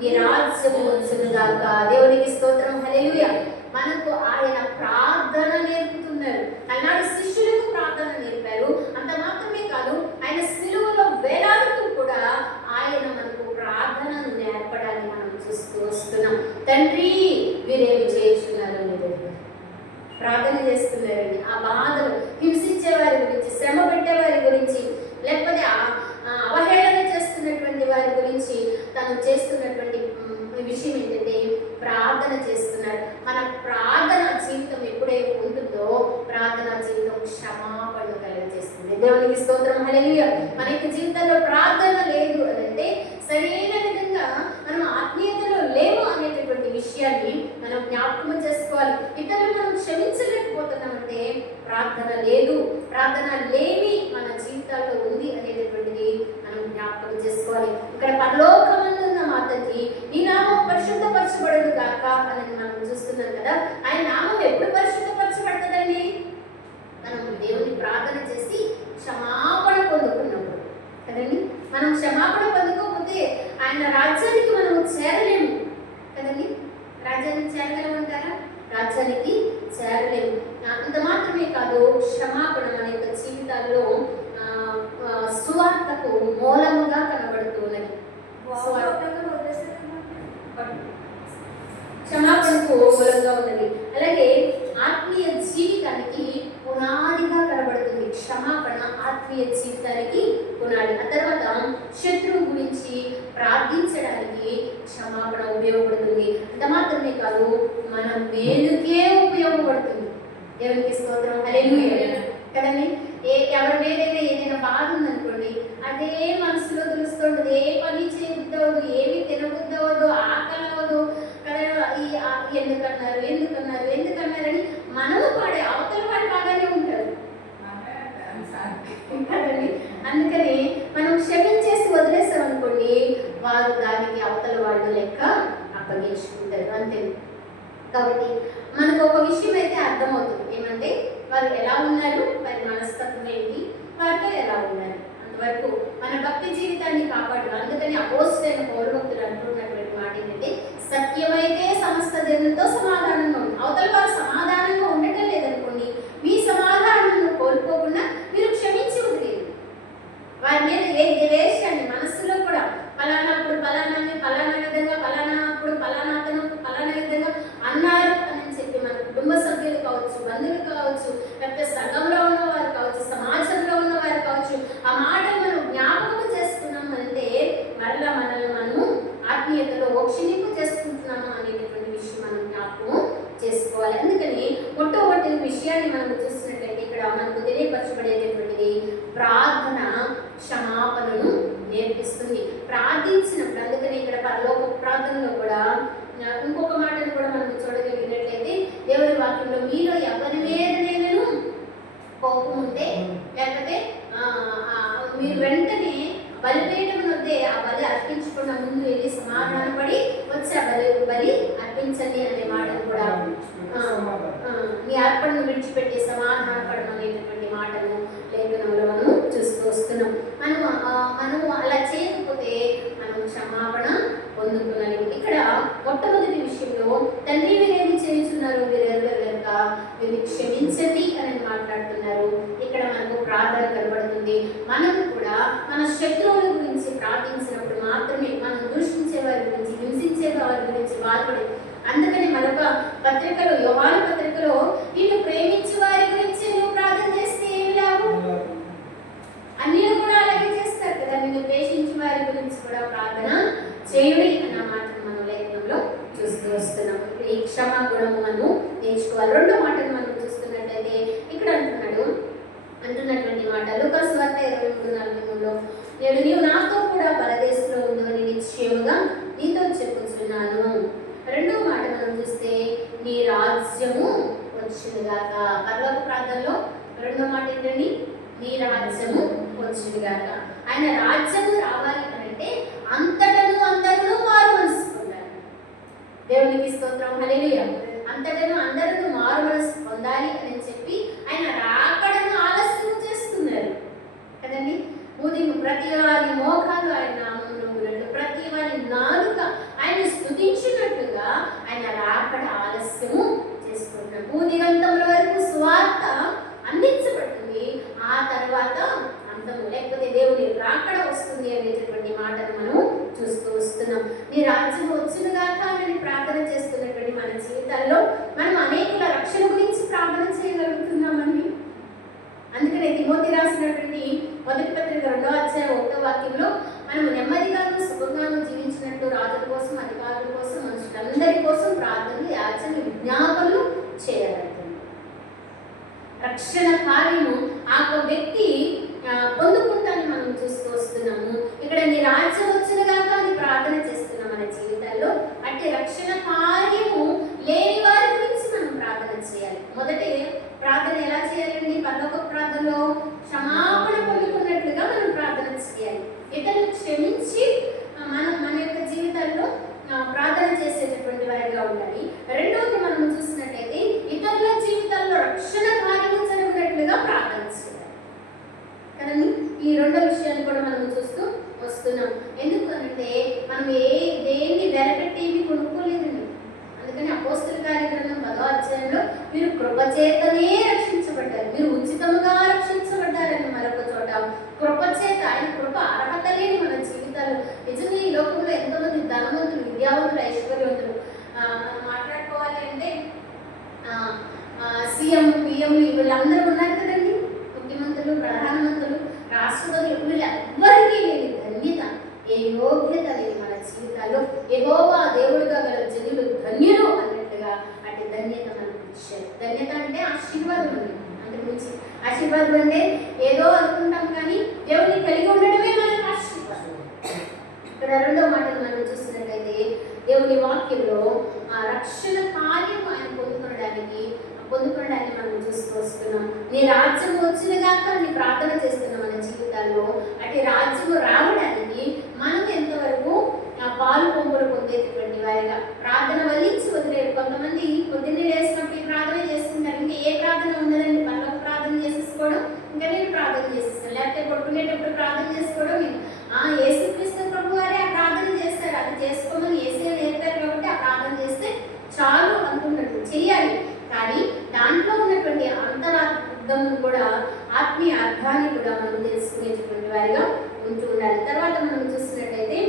నీ రాజ్యము వచ్చును గాక. దేవునికి స్తోత్రం, హల్లెలూయా. మనకు ఆయన ప్రార్థన నేర్పుతున్నారు. ఆనాడు శిష్యులకు ప్రార్థన నేర్పారు. అంత మాత్రమే కాదు, ఆయన సిలువలో వేలాడుతూ కూడా ఆయన మనకు ప్రార్థనను నేర్పడాన్ని మనం చూస్తూ వస్తున్నాం. తండ్రి వీరేమి చేస్తున్నారు, మీరు ప్రార్థన చేస్తున్నారండి. ఆ బాధలు, హింసించే వారి గురించి, శ్రమ పెట్టే వారి గురించి, లేకపోతే అవహేళన చేస్తున్నటువంటి వారి గురించి తను చేస్తున్నటువంటి విషయం ఏంటంటే ప్రార్థన చేస్తున్నారు. మన ప్రార్థన జీవితం ఎప్పుడైతే ఉంటుందో ప్రార్థన జీవితం క్షమాపణ కలిగజేస్తుంది. దేవునికి స్తోత్రం, హల్లెలూయా. మనకి జీవితంలో ప్రార్థన లేదు అని అంటే సరైన విధంగా మనం ఆత్మీయతలో లేవు అనేటటువంటి విషయాన్ని మనం జ్ఞాపకం చేసుకోవాలి. ఇతరులు మనం క్షమించలేకపోతున్నామంటే ప్రార్థన లేదు, ప్రార్థన లేని మన జీవితాల్లో ఉంది అనేటటువంటిది మనం జ్ఞాపకం చేసుకోవాలి. ఇక్కడ పరలోకమందున్న మా తండ్రి నీ నామం పరిశుద్ధపరచబడదు గాక అని మనం చూస్తున్నాం కదా. ఆయన నామం ఎప్పుడు పరిశుద్ధపరచబడుతుందండి? మనం దేవుని ప్రార్థన చేసి క్షమాపణ పొందుకున్నప్పుడు కదండి. మనం క్షమాపణ పొందుకోకపోతే ఆయన రాజ్యానికి మనం చేరలేము కదండి. రాజ్యానికి చేరగలమంటారా? రాజ్యానికి చేరలేము. అంత మాత్రమే కాదు, క్షమాపణ మన యొక్క జీవితాల్లో సువార్తకు మూలముగా కనబడుతున్నది. క్షమాపణకు మూలంగా ఉన్నది. అలాగే ఆత్మీయ జీవితానికి పునాదిగా కనబడుతుంది. క్షమాపణ ఆత్మీయ జీవితానికి పునాది. ఆ తర్వాత శత్రువు గురించి ప్రార్థించడానికి క్షమాపణ ఉపయోగపడుతుంది. అంత మాత్రమే కాదు, మన మేలుకే ఉపయోగపడుతుంది. దేవునికి స్తోత్రం, హల్లెలూయా కదండి. ఎవరి మీదైనా ఏదైనా బాధ ఉందనుకోండి, అదే మనసులో తెలుస్తుంటుంది. ఏ పని చేయబుద్దవదు, ఏమి తినబుద్దవదు, ఆకలి అవ్వదు కదా. ఎందుకన్నారు ఎందుకన్నారు ఎందుకన్నారని మనము పాడే, అవతల వాడు బాగానే ఉంటారు కదండి. అందుకని మనం క్షమించేసి వదిలేస్తాం అనుకోండి, వారు దానికి అవతల వాళ్ళు లెక్క అప్పగించుకుంటారు అంతే. కాబట్టి మనకు ఒక విషయం అయితే అర్థమవుతుంది, ఏమంటే వారు ఎలా ఉన్నారు, వారి మనస్తత్వం ఏంటి, వారితో ఎలా ఉన్నారు. అంతవరకు మన భక్తి జీవితాన్ని కాపాడు. అందుకని అపోస్తలుడైన పౌలు భక్తుడు అంటున్నటువంటి మాట ఏంటంటే, సత్యమైతే సమస్త జనులతో సమాధానంగా ఉంది. అవతల వారు సమాధానంగా ఉండటం లేదనుకోండి, మీ సమాధానాన్ని కోల్పోకుండా మీరు క్షమించి వదిలేదు. వారి మీద ఏ ద్వేషాన్ని మనస్సులో కూడా వాళ్ళ విషయాన్ని మనం చూసినట్లయితే ఇక్కడ మనకు తెలియపరచబడేటటువంటిది ప్రార్థన క్షమాపణను నేర్పిస్తుంది. ప్రార్థించినప్పుడు, అందుకని ఇక్కడ పరలోక ప్రార్థనలో కూడా ఇంకొక మాటను కూడా మనం చూడగలిగినట్లయితే దేవుని వాక్యంలో మీలో ఎవరి మీద నేను కోపం ఉంటే లేకపోతే మీరు వెంటనే బలిపీఠం వద్దే ఆ బలి అర్పించకుండా ముందు వెళ్ళి సమాధానపడి వచ్చి ఆ బలి అర్పించండి అనే మాటను కూడా మీ అర్పణను విడిచిపెట్టి సమాధానపడడం అనేటటువంటి మాటను లేఖనంలో మనం చూస్తూ వస్తున్నాం. మనం అలా చేయకపోతే మనం క్షమాపణ పొందుకున్నాము. ఇక్కడ మొట్టమొదటి విషయంలో తండ్రి మీరేమి చేస్తున్నారు మీరు ఎరుగరు కనుక మీరు క్షమించండి అని మాట్లాడుతున్నారు. ఇక్కడ మనకు ప్రార్థన కనబడుతుంది. మనకు కూడా మన శత్రువుల గురించి ప్రార్థించినప్పుడు మాత్రమే మనం దూషించే వారి గురించి, హింసించే వారి గురించి బాధపడే. అందుకని మరొక పత్రికలో, యోహాను పత్రికలో నిన్ను ప్రేమించే వారి గురించి నువ్వు ప్రార్థన చేస్తే ఏమి లాభం? అన్యులు కూడా అలాగే చేస్తారు కదా. నిన్ను ద్వేషించే వారి గురించి కూడా ప్రార్థన చేయుడి అన్న మాటను మనం లేఖనంలో చూస్తూ వస్తున్నాం. ఈ క్షమా గుణము మనం నేర్చుకోవాలి. రెండో మాటను మనం చూస్తున్నట్లయితే ఇక్కడ అంటున్నటువంటి మాట లూకాసు వార్త 23:43 నేడు నీవు నాతో కూడా పరదేశంలో ఉందని నిశ్చయముగా నీతో చెప్పుచున్నాను. రెండో మాట మనం చూస్తే నీ రాజ్యము వచ్చునుగాక. పరలోక ప్రార్థనలో రెండో మాట ఏంటండి? నీ రాజ్యము వచ్చునుగాక. ఆయన రాజ్యము రావాలి అంటే అంతటను అందరూ మారు మనసు పొందాలి. దేవునికి స్తోత్రం, హల్లెలూయా. అంతటను అందరూ మారు మనసు పొందాలి అని చెప్పి ఆయన రాకడను ఆలస్యం చేస్తున్నారు కదండి. ప్రతి వారి మోకాలు ఆయన నామములో ఉన్నట్టు, ప్రతి వారి నాలుక ఆయన స్తుతించినట్టుగా ఆయన రాకడ ఆలస్యము చేసుకుంటున్నారు. భూదిగంతముల వరకు సువార్త అందించబడుతుంది. ఆ తర్వాత అంతము లేకపోతే దేవుని రాకడ వస్తుంది అనేటటువంటి మాటను మనం చూస్తూ వస్తున్నాం. నీ రాజ్యం వచ్చునుగాక అని ప్రార్థన చేస్తున్నటువంటి మన జీవితాల్లో మనం అనేకుల రక్షణ గురించి ప్రార్థన చేయగలుగుతున్నామండి. అందుకనే తిమోతి రాసినటువంటి మొదటి పత్రిక 2వ అధ్యాయం 1వ వాక్యంలో మనం నెమ్మదిగాను సుఖంగాను జీవించినట్టు రాజుల కోసం, అధికారుల కోసం, మనుషులందరి కోసం ప్రార్థనలు, యాచనలు, విజ్ఞాపనలు చేయాలంటుంది. రక్షణ కార్యము ఆ వ్యక్తి పొందుకుంటాన్ని మనం చూస్తూ వస్తున్నాము. ఇక్కడ నీ రాజ్యం వచ్చినగాక అని ప్రార్థన చేస్తున్నాం మన జీవితాల్లో. అంటే రక్షణ కార్యము లేని వారి గురించి మనం ప్రార్థన చేయాలి. మొదటి ప్రార్థన ఎలా చేయాలండి? పరలోక ప్రార్థనలో క్షమాపణ పొందుకున్నట్లుగా మనం ప్రార్థన చేయాలి. ఇతరులను క్షమించి మన యొక్క జీవితాల్లో ప్రార్థన చేసేటటువంటి వారిగా ఉండాలి. రెండవది మనం చూసినట్లయితే ఇతరుల జీవితాల్లో రక్షణ కార్యము జరిగినట్లుగా ప్రార్థన చేయాలి కదండి. ఈ రెండో విషయాన్ని కూడా మనం చూస్తూ వస్తున్నాం. ఎందుకంటే మనం దేన్ని వెలపెట్టేవి కొనుక్కోలేదండి. అందుకని అపోస్తల కార్యగ్రంథం 10వ అధ్యాయంలో మీరు కృపచేతనే రక్షించబడ్డారు, మీరు ఉచితముగా రక్షించబడ్డారని మరొక చోట కృపచేత, ఆయన కృప అర్హత లేని మన జీవితాలు. నిజంగా ఈ లోకంలో ఎంతోమంది ధనవంతులు, విద్యావంతులు, ఐశ్వర్యవంతులు మాట్లాడుకోవాలి అంటే సీఎం, పిఎంలు వీళ్ళందరూ ఉన్నారు కదండి. ముఖ్యమంత్రులు, ప్రధానమంత్రులు, రాష్ట్రపతులు, వీళ్ళెవ్వరికీ లేని ధన్యత, ఏ యోగ్యత లేదు మన జీవితాల్లో. యెహోవా దేవుడిగా గల జనులు ధన్యులు అన్నట్టుగా అటు ధన్యత మనకు ఇచ్చారు. ధన్యత అంటే ఆశీర్వాదం అండి. అంతకుమించి ఆశీర్వాదం అంటే ఏదో అనుకుంటాం కానీ దేవుడిని కలిగి ఉండడమే మనకు ఆశీర్వాదం. ఇక్కడ రెండో మాటను మనం చూసినట్లయితే దేవుని వాక్యంలో ఆ రక్షణ కార్యం ఆయన పొందుకోవడాన్ని మనం చూస్తూ వస్తున్నాం. నీ రాజ్యం వచ్చినగాక నీ ప్రార్థన చేస్తున్నాం మన జీవితాల్లో. అంటే రాజ్యం రావడానికి మనం ఎంతవరకు పాలు పొంపులు పొందేటటువంటి వారిగా ప్రార్థన వల్లించి వదిలేరు. కొంతమంది పొద్దున్నే లేసినప్పుడు ప్రార్థన చేస్తుంటారు. ఇంకా ఏ ప్రార్థన ఉండదండి. పనులకు ప్రార్థన చేసేసుకోవడం, ఇంకా నేను ప్రార్థన చేసేస్తాను, లేకపోతే పడుకునేటప్పుడు ప్రార్థన చేసుకోవడం. యేసుక్రీస్తు ప్రభు వారే ఆ ప్రార్థన చేస్తారు. అది చేసుకోమని యేసే నేర్పారు కాబట్టి ఆ ప్రార్థన చేస్తే చాలు అనుకున్నట్టు చేయాలి. కానీ దాంట్లో ఉన్నటువంటి అంతరార్థమును కూడా, ఆత్మీయ అర్థాన్ని కూడా మనం తెలుసుకునేటటువంటి వారిగా ఉంటూ ఉండాలి. తర్వాత మనం చూసినట్లయితే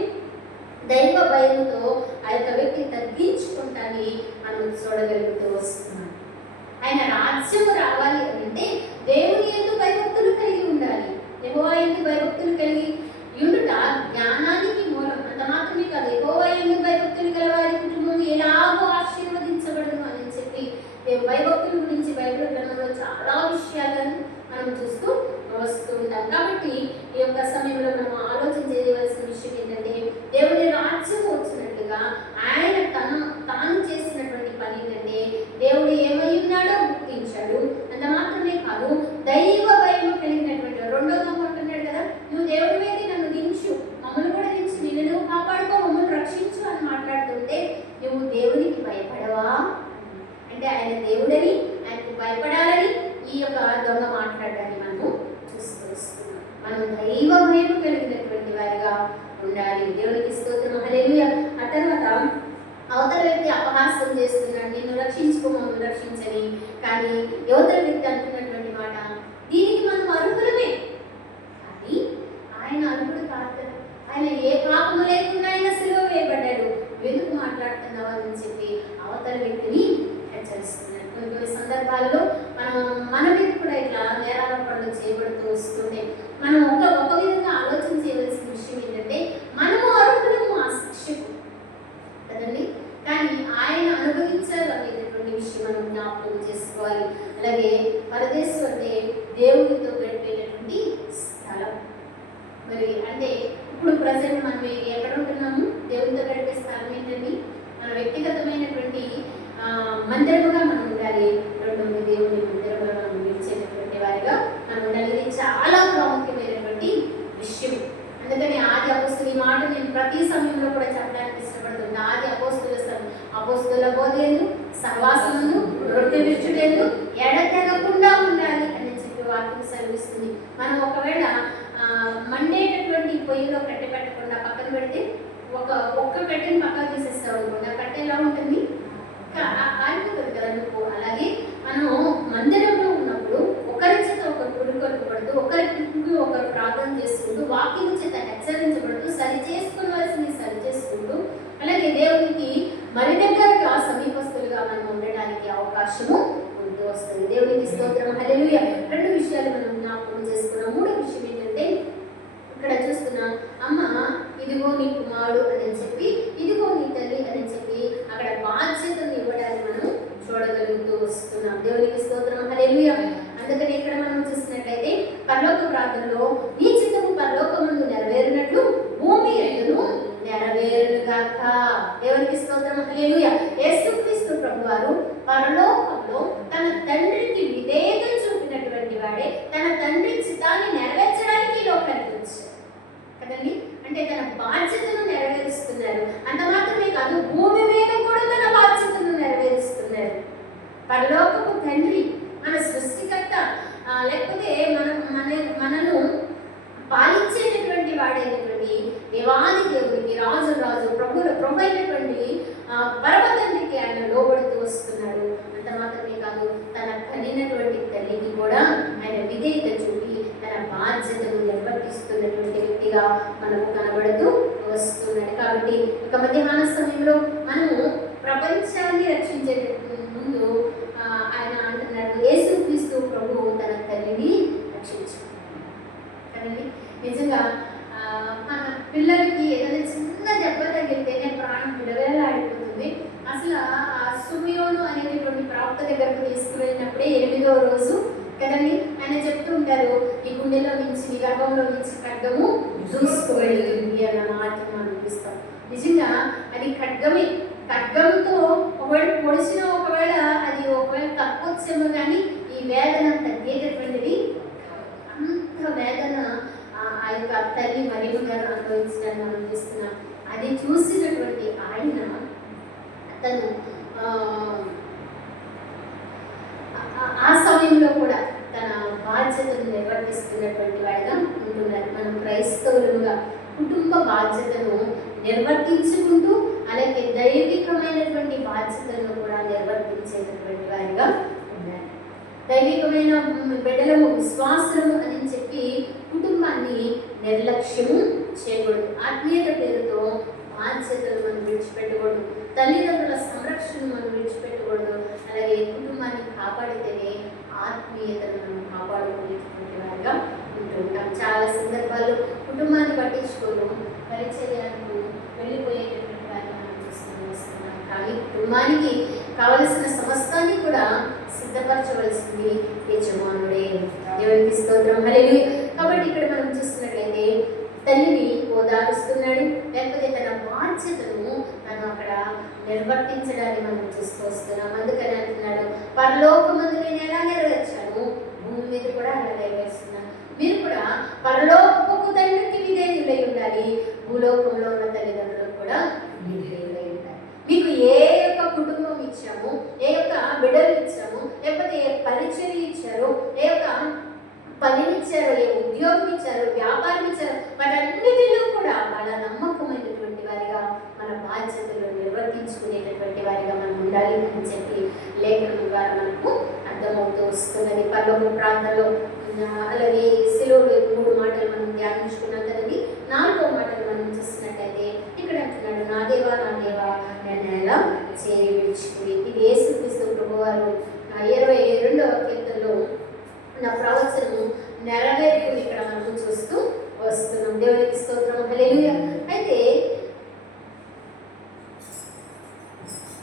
దైవ భయంతో ఆ యొక్క వ్యక్తి తగ్గించుకుంటాన్ని మనం చూడగలుగుతూ వస్తున్నాం. ఆయన రాజ్యము రావాలి అంటే దేవుని యందు భయభక్తులు కలిగి ఉండాలి. యెహోవా యందు భయభక్తులు కలిగి ఉండుట జ్ఞానానికి మూలం. అంత మాత్రమే కాదు, యెహోవా యందు భయభక్తులు గల వారి కుటుంబం ఎలాగో ఆశీర్వదించబడును అని చెప్పి భయభక్తుల గురించి బైబిల్ గ్రంథంలో చాలా విషయాలను మనం చూస్తూ వస్తూ ఉంటాం. కాబట్టి ఈ యొక్క సమయంలో మనం ఆలోచన చేయవలసిన విషయం ఏంటంటే, దేవుని రాజ్యం వచ్చినట్టుగా ఆయన తాను చేసినటువంటి పని ఏంటంటే, దేవుడు ఏమై ఉన్నాడో గుర్తించాడు. అంత మాత్రమే కాదు, దైవ భయం కలిగినటువంటి రెండో అంటున్నాడు కదా, నువ్వు దేవుడి మీద నన్ను దించు, మమ్మల్ని కూడా దించు, నిన్ను నువ్వు కాపాడుకో, మమ్మల్ని రక్షించు అని మాట్లాడుతుంటే, నువ్వు దేవునికి భయపడవా అంటే ఆయన దేవుడని, ఆయనకు భయపడాలని ఈ యొక్క దొంగ మాట్లాడాలని మనము చూస్తూ వస్తున్నాం. మనం దైవ భయం కలిగినటువంటి వారిగా ఉండాలి. దేవునికి స్తోత్రం, హల్లెలూయా. ఆ తర్వాత అవతల వ్యక్తి అపహాస్యం చేస్తున్నాడు, నిన్ను రక్షించుకో, మమ్మల్ని రక్షించని. కానీ యువతల వ్యక్తి అంటున్నటువంటి మాట, దీనికి మనం అర్హులమే, కానీ ఆయన అర్హుడు కాదు కదా, ఆయన ఏ పాపము లేకుండా ఆయన సిలువ వేయబడ్డాడు, ఎందుకు మాట్లాడుతున్నావు అని చెప్పి అవతల వ్యక్తిని హెచ్చరిస్తున్నాడు. కొన్ని సందర్భాలలో మన మీద కూడా ఇట్లా నేరారోపణలు చేయబడుతూ వస్తుంటే మనం ఒక విధంగా ఆలోచన చేయవలసిన విషయం ఏంటంటే, మనము అర్హులము ఆ శిక్షకు కదండి, కానీ ఆయన అనుభవించాలనేటటువంటి విషయం మనం జ్ఞాపకం చేసుకోవాలి. అలాగే పరదేశం అంటే దేవుడితో గడిపేటటువంటి స్థలం. మరి అంటే ఇప్పుడు ప్రజెంట్ మనం ఎక్కడ ఉంటున్నాము, దేవుడితో గడిపే స్థలం ఏంటండి, మన వ్యక్తిగతమైనటువంటి మందిరముగా మనం ఉండాలి. రెండోది దేవుని మందిరముగా మనం నిలిచేటటువంటి వారిగా మనం ఉండాలి. ఇది చాలా ప్రాముఖ్యమైనటువంటి విషయం. అందుకని ఆది అపోస్తుల ఈ మాట నేను ప్రతి సమయంలో కూడా చెప్పడానికి ఇష్టపడుతున్నాను. ఆది అపోస్తుల బోధేందు, సహవాసమును, రొట్టె విరుచుటేందు ఎడతెగకుండా ఉండాలి అని చెప్పి వాక్యం సెలవిస్తుంది. మనం ఒకవేళ మండేటటువంటి పొయ్యిలో కట్టె పెట్టకుండా పక్కన పెడితే ఒక్క కట్టెని పక్కన తీసేస్తాం అనుకోండి, ఆ కట్టె ఎలా ఉంటుంది, కాలిపోతుంది కదా నువ్వు. అలాగే మనం మందిరంలో ఉన్నప్పుడు ఒకరి చేత ఒకరు పుడుకొల్పబడుతూ, ఒకరికి ఒకరు ప్రార్థన చేసుకుంటూ, వాక్యం చేత హెచ్చరించబడుతూ, సరి చేసుకోవాల్సింది సరి చేసుకుంటూ, అలాగే దేవునికి మరి దగ్గరగా సమీపస్తులుగా మనం ఉండడానికి అవకాశము ఉంటూ వస్తుంది. దేవునికి స్తోత్రం, హల్లెలూయా. రెండు విషయాలు మనం జ్ఞాపకం చేసుకున్నాం. మూడో విషయం ఏంటంటే, ఇక్కడ చూస్తున్నా అమ్మ ఇదిగో నీ కుమారుడు అని చెప్పి, ఇదిగో నీ తల్లి అని చెప్పి అక్కడ బాధ్యతను ఇవ్వడానికి మనం చూడగలుగుతూ వస్తున్నాం. దేవునికి స్తోత్రం, హల్లెలూయా. అందుకని ఇక్కడ మనం చూసినట్లయితే పరలోక ప్రార్థనలో నీ చిత్తము పరలోకమందు నెరవేరినట్లు భూమి యందును నెరవేరుగాక. దేవునికి స్తోత్రం, హల్లెలూయా. యేసుక్రీస్తు ప్రభువారు పరలోకంలో తన తండ్రికి విధేయత చూపినటువంటి వాడే తన తండ్రి చిత్తాన్ని నెరవేర్చడానికి ఈ లోకానికి వచ్చారు కదండి. అంటే తన బాధ్యతను నెరవేరుస్తున్నారు. అంత మాత్రమే కాదు, భూమి మీద కూడా తన బాధ్యతను నెరవేరుస్తున్నారు. పరలోకపు తండ్రి, మన సృష్టికర్త, లేకపోతే మనను పాలించేటటువంటి వాడైనటువంటి దేవాది దేవుడికి, రాజు ప్రభు అయినటువంటి పరమ తండ్రికి ఆయన లోబడుతూ వస్తున్నాడు. అంత మాత్రమే కాదు, తన కలిగినటువంటి తల్లికి కూడా ఆయన విధేయత చూపి తన బాధ్యతను నిర్వర్తిస్తున్నటువంటి వ్యక్తిగా మనకు కనబడుతూ వస్తున్నాడు. కాబట్టి ఒక మధ్యాహ్న సమయంలో మనము ప్రపంచాన్ని రక్షించే ముందు ఆయన అంటున్నాడు, యేసుక్రీస్తు ప్రభువు తన తల్లిని రక్షించాడు కదండి. నిజంగా మన పిల్లలకి ఏదైనా చిన్న దెబ్బ తగిలితేనే ప్రాణం విడవేలాడిపోతుంది. అసలు ఆ సుమియోను అనేటటువంటి ప్రవక్త దగ్గరకు తీసుకువెళ్ళినప్పుడే 8వ రోజు కదండి, ఆయన చెప్తూ ఉంటారు, ఈ గుండెలో నుంచి, ఈ గర్భంలో నుంచి ఖడ్గము దూసుకువెళ్తుంది అన్న మాట మనం అనిపిస్తాం. నిజంగా అది ఖడ్గమే. ఖడ్గంతో ఒకవేళ పొడిచిన ఒకవేళ తప్పొచ్చేమో కానీ ఈ వేదన తగ్గేటటువంటిది. అంత వేదన ఆ యొక్క తల్లి మరియమ్మ గారు అనుభవించడాన్ని మనం చూస్తున్నాం. అది చూసినటువంటి ఆయన తను ఆ సమయంలో కూడా తన బాధ్యతను నిర్వర్తిస్తున్నటువంటి వాడిగా ఉంటున్నారు. మనం క్రైస్తవులుగా కుటుంబ బాధ్యతను నిర్వర్తించుకుంటూ అలాగే దైవికమైనటువంటి బాధ్యతలను కూడా నిర్వర్తించేటటువంటి వారిగా ఉన్నారు. దైవికమైన బిడ్డలము, విశ్వాసము అని చెప్పి కుటుంబాన్ని నిర్లక్ష్యము చేయకూడదు. ఆత్మీయత పేరుతో బాధ్యతలు మనం విడిచిపెట్టకూడదు. తల్లిదండ్రుల సంరక్షణ మనం విడిచిపెట్టకూడదు. అలాగే కుటుంబాన్ని కాపాడితేనే ఆత్మీయతను మనం కాపాడుకునేటువంటి వారిగా ఉంటుంటాం. చాలా సందర్భాల్లో కుటుంబాన్ని పట్టించుకోరు, పరిచర్యలకు వెళ్ళిపోయేటటువంటి వారిని మనం చూస్తూ వస్తున్నాం. కానీ కుటుంబానికి కావలసిన సమస్తాన్ని కూడా సిద్ధపరచవలసింది యజమానుడే. దేవునికి స్తోత్రం. హల్లెలూయా. కాబట్టి ఇక్కడ మనం చూస్తున్నట్లయితే తల్లిని ఓదారుస్తున్నాడు, లేకపోతే తన బాధ్యతను తను అక్కడ నిర్వర్తించడాన్ని మనం చూస్తూ వస్తున్నాం. అందుకని అంటున్నాడు, పరలోకమందు నేను ఎలా నెరవేర్చాను, భూమి మీద కూడా అలా నెరవేరుస్తున్నాను. మీరు కూడా పరలోకపు తండ్రికి విధేయులై ఉండాలి, భూలోకంలో ఉన్న తల్లిదండ్రులకు కూడా విధేయులై ఉండాలి. మీకు ఏ యొక్క కుటుంబం ఇచ్చాము, ఏ యొక్క బిడ్డలు ఇచ్చాము, లేకపోతే ఏ పరిచయం ఇచ్చారు, ఏ యొక్క పనిని ఇచ్చారో, ఏ ఉద్యోగం ఇచ్చారో, వ్యాపారం ఇచ్చారో, వాటన్నిటిలో కూడా వాళ్ళ నమ్మకమైనటువంటి వారిగా మన బాధ్యతలు నిర్వర్తించుకునేటటువంటి వారిగా మనం ఉండాలి అని చెప్పి లేఖనం ద్వారా మనకు అర్థమవుతూ వస్తున్నది. పరలోక ప్రాంతంలో అలాగే సెలవులు 3 మాటలు మనం ధ్యానించుకున్నాం కదండి. 4వ మాటలు మనం చూస్తున్నట్టయితే ఇక్కడ అంటున్నాడు, నా దేవా నా దేవా నన్ను ఎలా చేయి విడిచిపోయి. ఇది యేసుక్రీస్తు ప్రభువారు 22వ కీర్తనలో నా ప్రవచనము నెరవేరుకుని ఇక్కడ మనం చూస్తూ వస్తున్నాం. దేవునికి స్తోత్రం. హల్లెలూయా. అయితే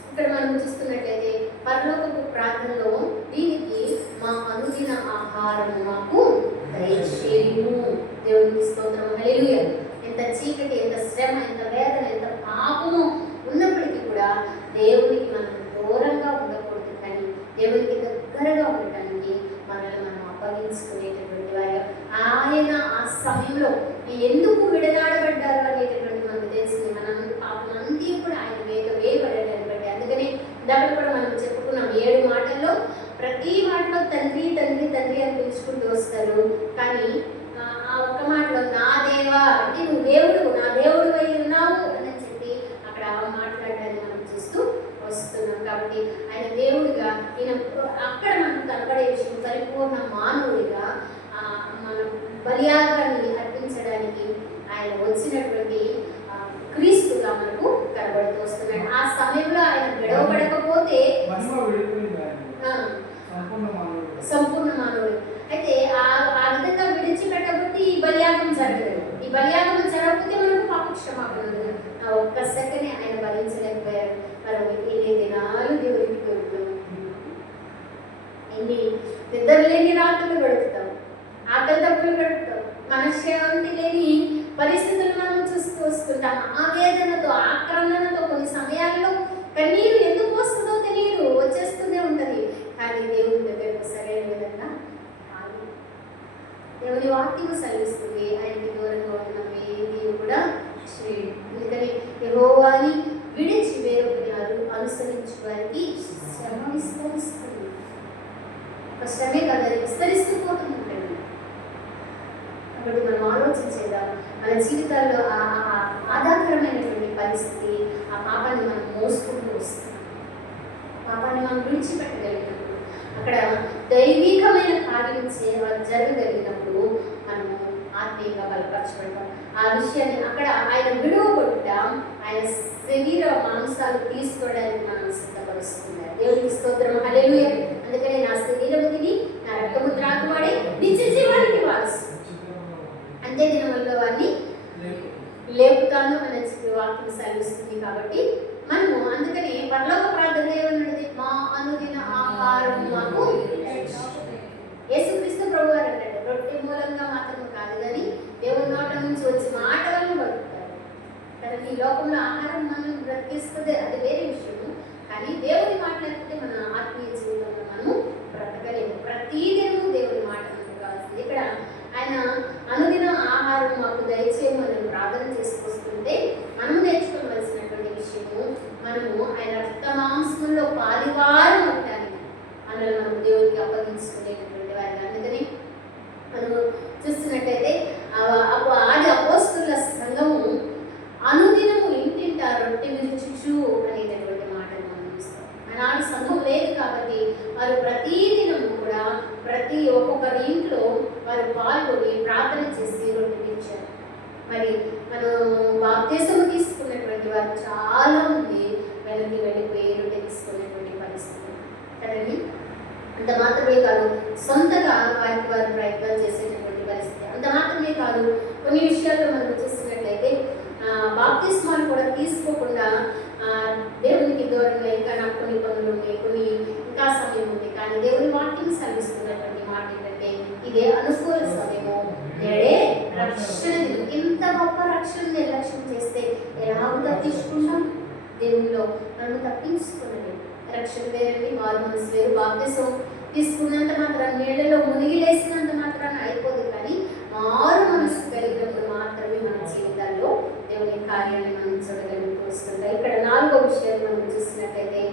ఇక్కడ మనం చూస్తున్నట్లయితే పరలోకపు ప్రార్థనలో దీనికి మా అనుదిన ఆహారం మాకు దయచేయుము. దేవునికి స్తోత్రం. హల్లెలూయా. ఎంత చీకటి, ఎంత శ్రమ, ఎంత వేదన, ఎంత పాపము ఉన్నప్పటికీ కూడా దేవునికి మనం దూరంగా ఉండకూడదు, కానీ దేవునికి దగ్గరగా ఉండటానికి మనల్ని మనం అప్పగించుకునేటటువంటి వారు. ఆయన ఆ సమయంలో ఎందుకు విడనాడబడ్డారు అనేటటువంటి మనకు తెలిసింది. మనం పాపం అంతా కూడా ఆయన వేయబడటాన్ని బట్టి. అందుకని దాంట్లో కూడా మనం చెప్పుకున్నాం 7 మాటల్లో ప్రతి మాటలో తండ్రి తండ్రి తండ్రి అని పిలుచుకుంటూ వస్తారు. కానీ ఆ ఒక్క మాటలో నా దేవా అంటే నువ్వు దేవుడు, నా దేవుడు అయి ఉన్నావు అని చెప్పి అక్కడ మాట్లాడడాన్ని మనం చూస్తూ వస్తున్నాం. కాబట్టి ఆయన దేవుడిగా, ఈయన అక్కడ మనకు కనబడే విషయం పరిపూర్ణ మానవుడిగా మనం బలియాగాన్ని అర్పించడానికి ఆయన వచ్చినటువంటి క్రీస్తుగా మనకు కనబడుతూ వస్తున్నాడు. ఆ సమయంలో ఆయన విడవబడకపోతే సంపూర్ణ మానవుడు అయితే ఆ విధంగా విడిచిపెట్టకపోతే ఈ బలియాగం జరగలేదు. ఈ బలియాగం జరగకపోతే మనకు పాప క్షమాపణ ఉండదు. ఆ ఒక్క సెకండే ఆయన భరించలేకపోయారు. మనం ఎన్ని దినాలు దేవుడికి దొరుకుతాం, ఎన్ని నిద్రలేని రాత్రులు గడుపుతాం, ఆకలి తప్పులు గడుపుతాం, మనశ్శాంతి లేని పరిస్థితులు మనం చూస్తూ వస్తుంటాం. ఆవేదనతో, ఆక్రమణతో, కొన్ని సమయాల్లో కన్నీరు ఎందుకు వస్తుందో తెలియదు, వచ్చేస్తూనే ఉంటుంది. కానీ దేవుని దగ్గరకు సరైన విధంగా దేవుని వాక్యం సెలవిస్తుంది, ఆయనకి దూరంగా ఉన్న ఏది కూడా చేయడు. అందుకని యెహోవాని విడిచి వేరొకరిని అనుసరించు వారికి శ్రమ విస్తరిస్తుంది. ఒక శ్రమే కదా, విస్తరిస్తూ పోతుంటాడు. కాబట్టి మనం ఆలోచించేద్దాం, మన జీవితాల్లో ఆధారమైనటువంటి పరిస్థితి, ఆ పాపాన్ని మనం మోసుకుంటూ వస్తున్నాం. పాపాన్ని మనం విడిచిపెట్టగలిగినప్పుడు, అక్కడ దైవికమైన కార్యం జరగగలిగినప్పుడు మనము ఆత్మీయంగా బలపరచబడతాం. ఆ విషయాన్ని అక్కడ ఆయన విడువబడటం, ఆయన శరీర మాంసాలు తీసుకోవడానికి మనం సిద్ధపరుస్తున్నారు. దేవునికి స్తోత్రం. హల్లెలూయా. అందుకని నా శరీరము తిని నా రక్తము త్రాగువాడే నిత్య జీవానికి వారసు, అంతే దినముల్లో వారిని లేపుతాను అని వాక్యం సెలవిస్తుంది. కాబట్టి మనము అందుకని పరలోక ప్రార్థన ఏమన్నది, మా అనుదిన ఆహారం మాకు. యేసుక్రీస్తు ప్రభువారు అన్నాడు, రొట్టె మూలంగా మాత్రం కాదు కానీ దేవుని నోట నుంచి వచ్చి మాట వల్ల బతుకుతారు. కానీ ఈ లోకంలో ఆహారం మనం బ్రతికిస్తుంది, అది వేరే విషయము. కానీ దేవుని మాట లేకపోతే మన ఆత్మీయ జీవితంలో మనము బ్రతకలేము. ప్రతిదినము దేవుని మాట మనకు కావాల్సింది. ఇక్కడ ఆయన అనుదిన ఆహారం మాకు దయచేయము అని ప్రార్థన చేసుకొస్తుంటే మనం నేర్చుకోవలసినటువంటి విషయము, మనము ఆయన రక్తమాంసంలో పాలివారం ఉంటానికి మనల్ని మనం దేవునికి అప్పగించుకునేటటువంటి వారిని. అందుకని మనము చూస్తున్నట్టయితే ఆది అపోస్తుల సంఘము అనుదినము ఇంటింట రొట్టె విరుచుచు అనేటటువంటి మాటను మనం చూస్తాం. ఆనాడు సంఘం లేదు కాబట్టి వారు ప్రతిదినము కూడా ఒక్కొక్కరి ఇంట్లో వారు పాల్గొని ప్రార్థన చేసి రొట్టె విరిచారు. మరి మనం బాప్తిస్మం తీసుకున్నటువంటి వారు చాలా మంది వెనక్కి వెళ్ళిపోయి రొట్టె తీసుకునేటువంటి పరిస్థితి కదండి. అంత మాత్రమే కాదు, సొంతగా వారికి వారు ప్రయత్నం చేసేటటువంటి పరిస్థితి. అంత మాత్రమే కాదు, కొన్ని విషయాల్లో మనం చూసినట్లయితే బాప్తిస్మాలు కూడా తీసుకోకుండా దేవునికి దూరంగా ఇంకా నాకు కొన్ని పనులు ఉన్నాయి, కొన్ని ఇంకా సమయం ఉంది. కానీ దేవుని వాక్యం సెలవిస్తున్నటువంటి మాట ఏంటంటే ఇదే అనుకూల సమయము, నేడే రక్షణ దినం. ఇంత గొప్ప రక్షణ నిర్లక్ష్యం చేస్తే ఎలా తప్పించుకుంటాం? దేవునిలో మనం తప్పించుకున్నది రక్షణ వేరండి, మారు మనసు వేరు. బాప్తిసం తీసుకున్నంత మాత్రాన, నీళ్ళలో మునిగి లేసినంత మాత్రాన అయిపోదు. కానీ మారు మనసు కలిగినప్పుడు మాత్రమే మన జీవితాల్లో దేవుని కార్యాన్ని మనం చూడగలుగుతూ వస్తుంటాం. ఇక్కడ 4వ విషయాన్ని మనం చూసినట్లయితే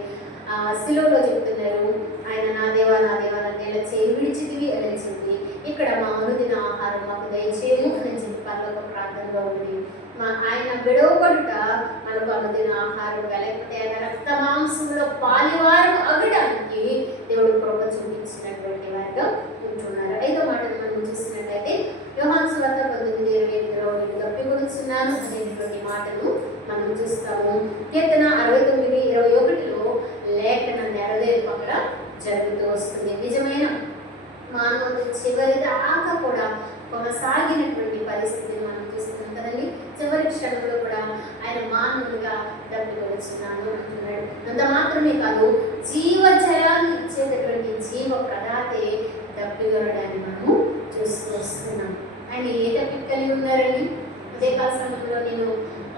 శిలువలో చెప్తున్నారు, ఆయన నా దేవా నా దేవా నా నేల చేయి విడిచిదివి అని చెప్పి, ఇక్కడ మా అనుదిన ఆహారం మాకు దయచేయము అని చెప్పి పరలోక ప్రార్థనలో ఉంది. ఆయన విడవబడుట మనకు అనుదిన ఆహారం, లేకపోతే ఆయన రక్త మాంసంలో పాలివారం అవ్వడానికి దేవుడు కృప చూపించినటువంటి వారిగా ఉంటున్నారు. 5వ మాటను మనం చూసినట్లయితే యోహాను సువార్త 19:27లో నేను తప్పికొనుచున్నాను అనేటువంటి మాటను మనం చూస్తాము. కీర్తన 69:21లో లేఖన నెరవేర్పు అక్కడ జరుగుతూ వస్తుంది. నిజమైన మానవుడు చివరి దాకా కూడా కొనసాగినటువంటి పరిస్థితిని మనం చూస్తున్నాం కదండి. చివరి క్షణంలో కూడా ఆయన మానవుడిగా తప్పికొనుచున్నాను అంటున్నాడు. అంత మాత్రమే కాదు, జీవజలాన్ని ఇచ్చేటటువంటి జీవ ప్రదాతే తప్పికొనడాన్ని మనము చూస్తూ వస్తున్నాం. ఆయన ఏ తప్పిక కలిగి ఉన్నారండి? ఉదయకాల సమయంలో నేను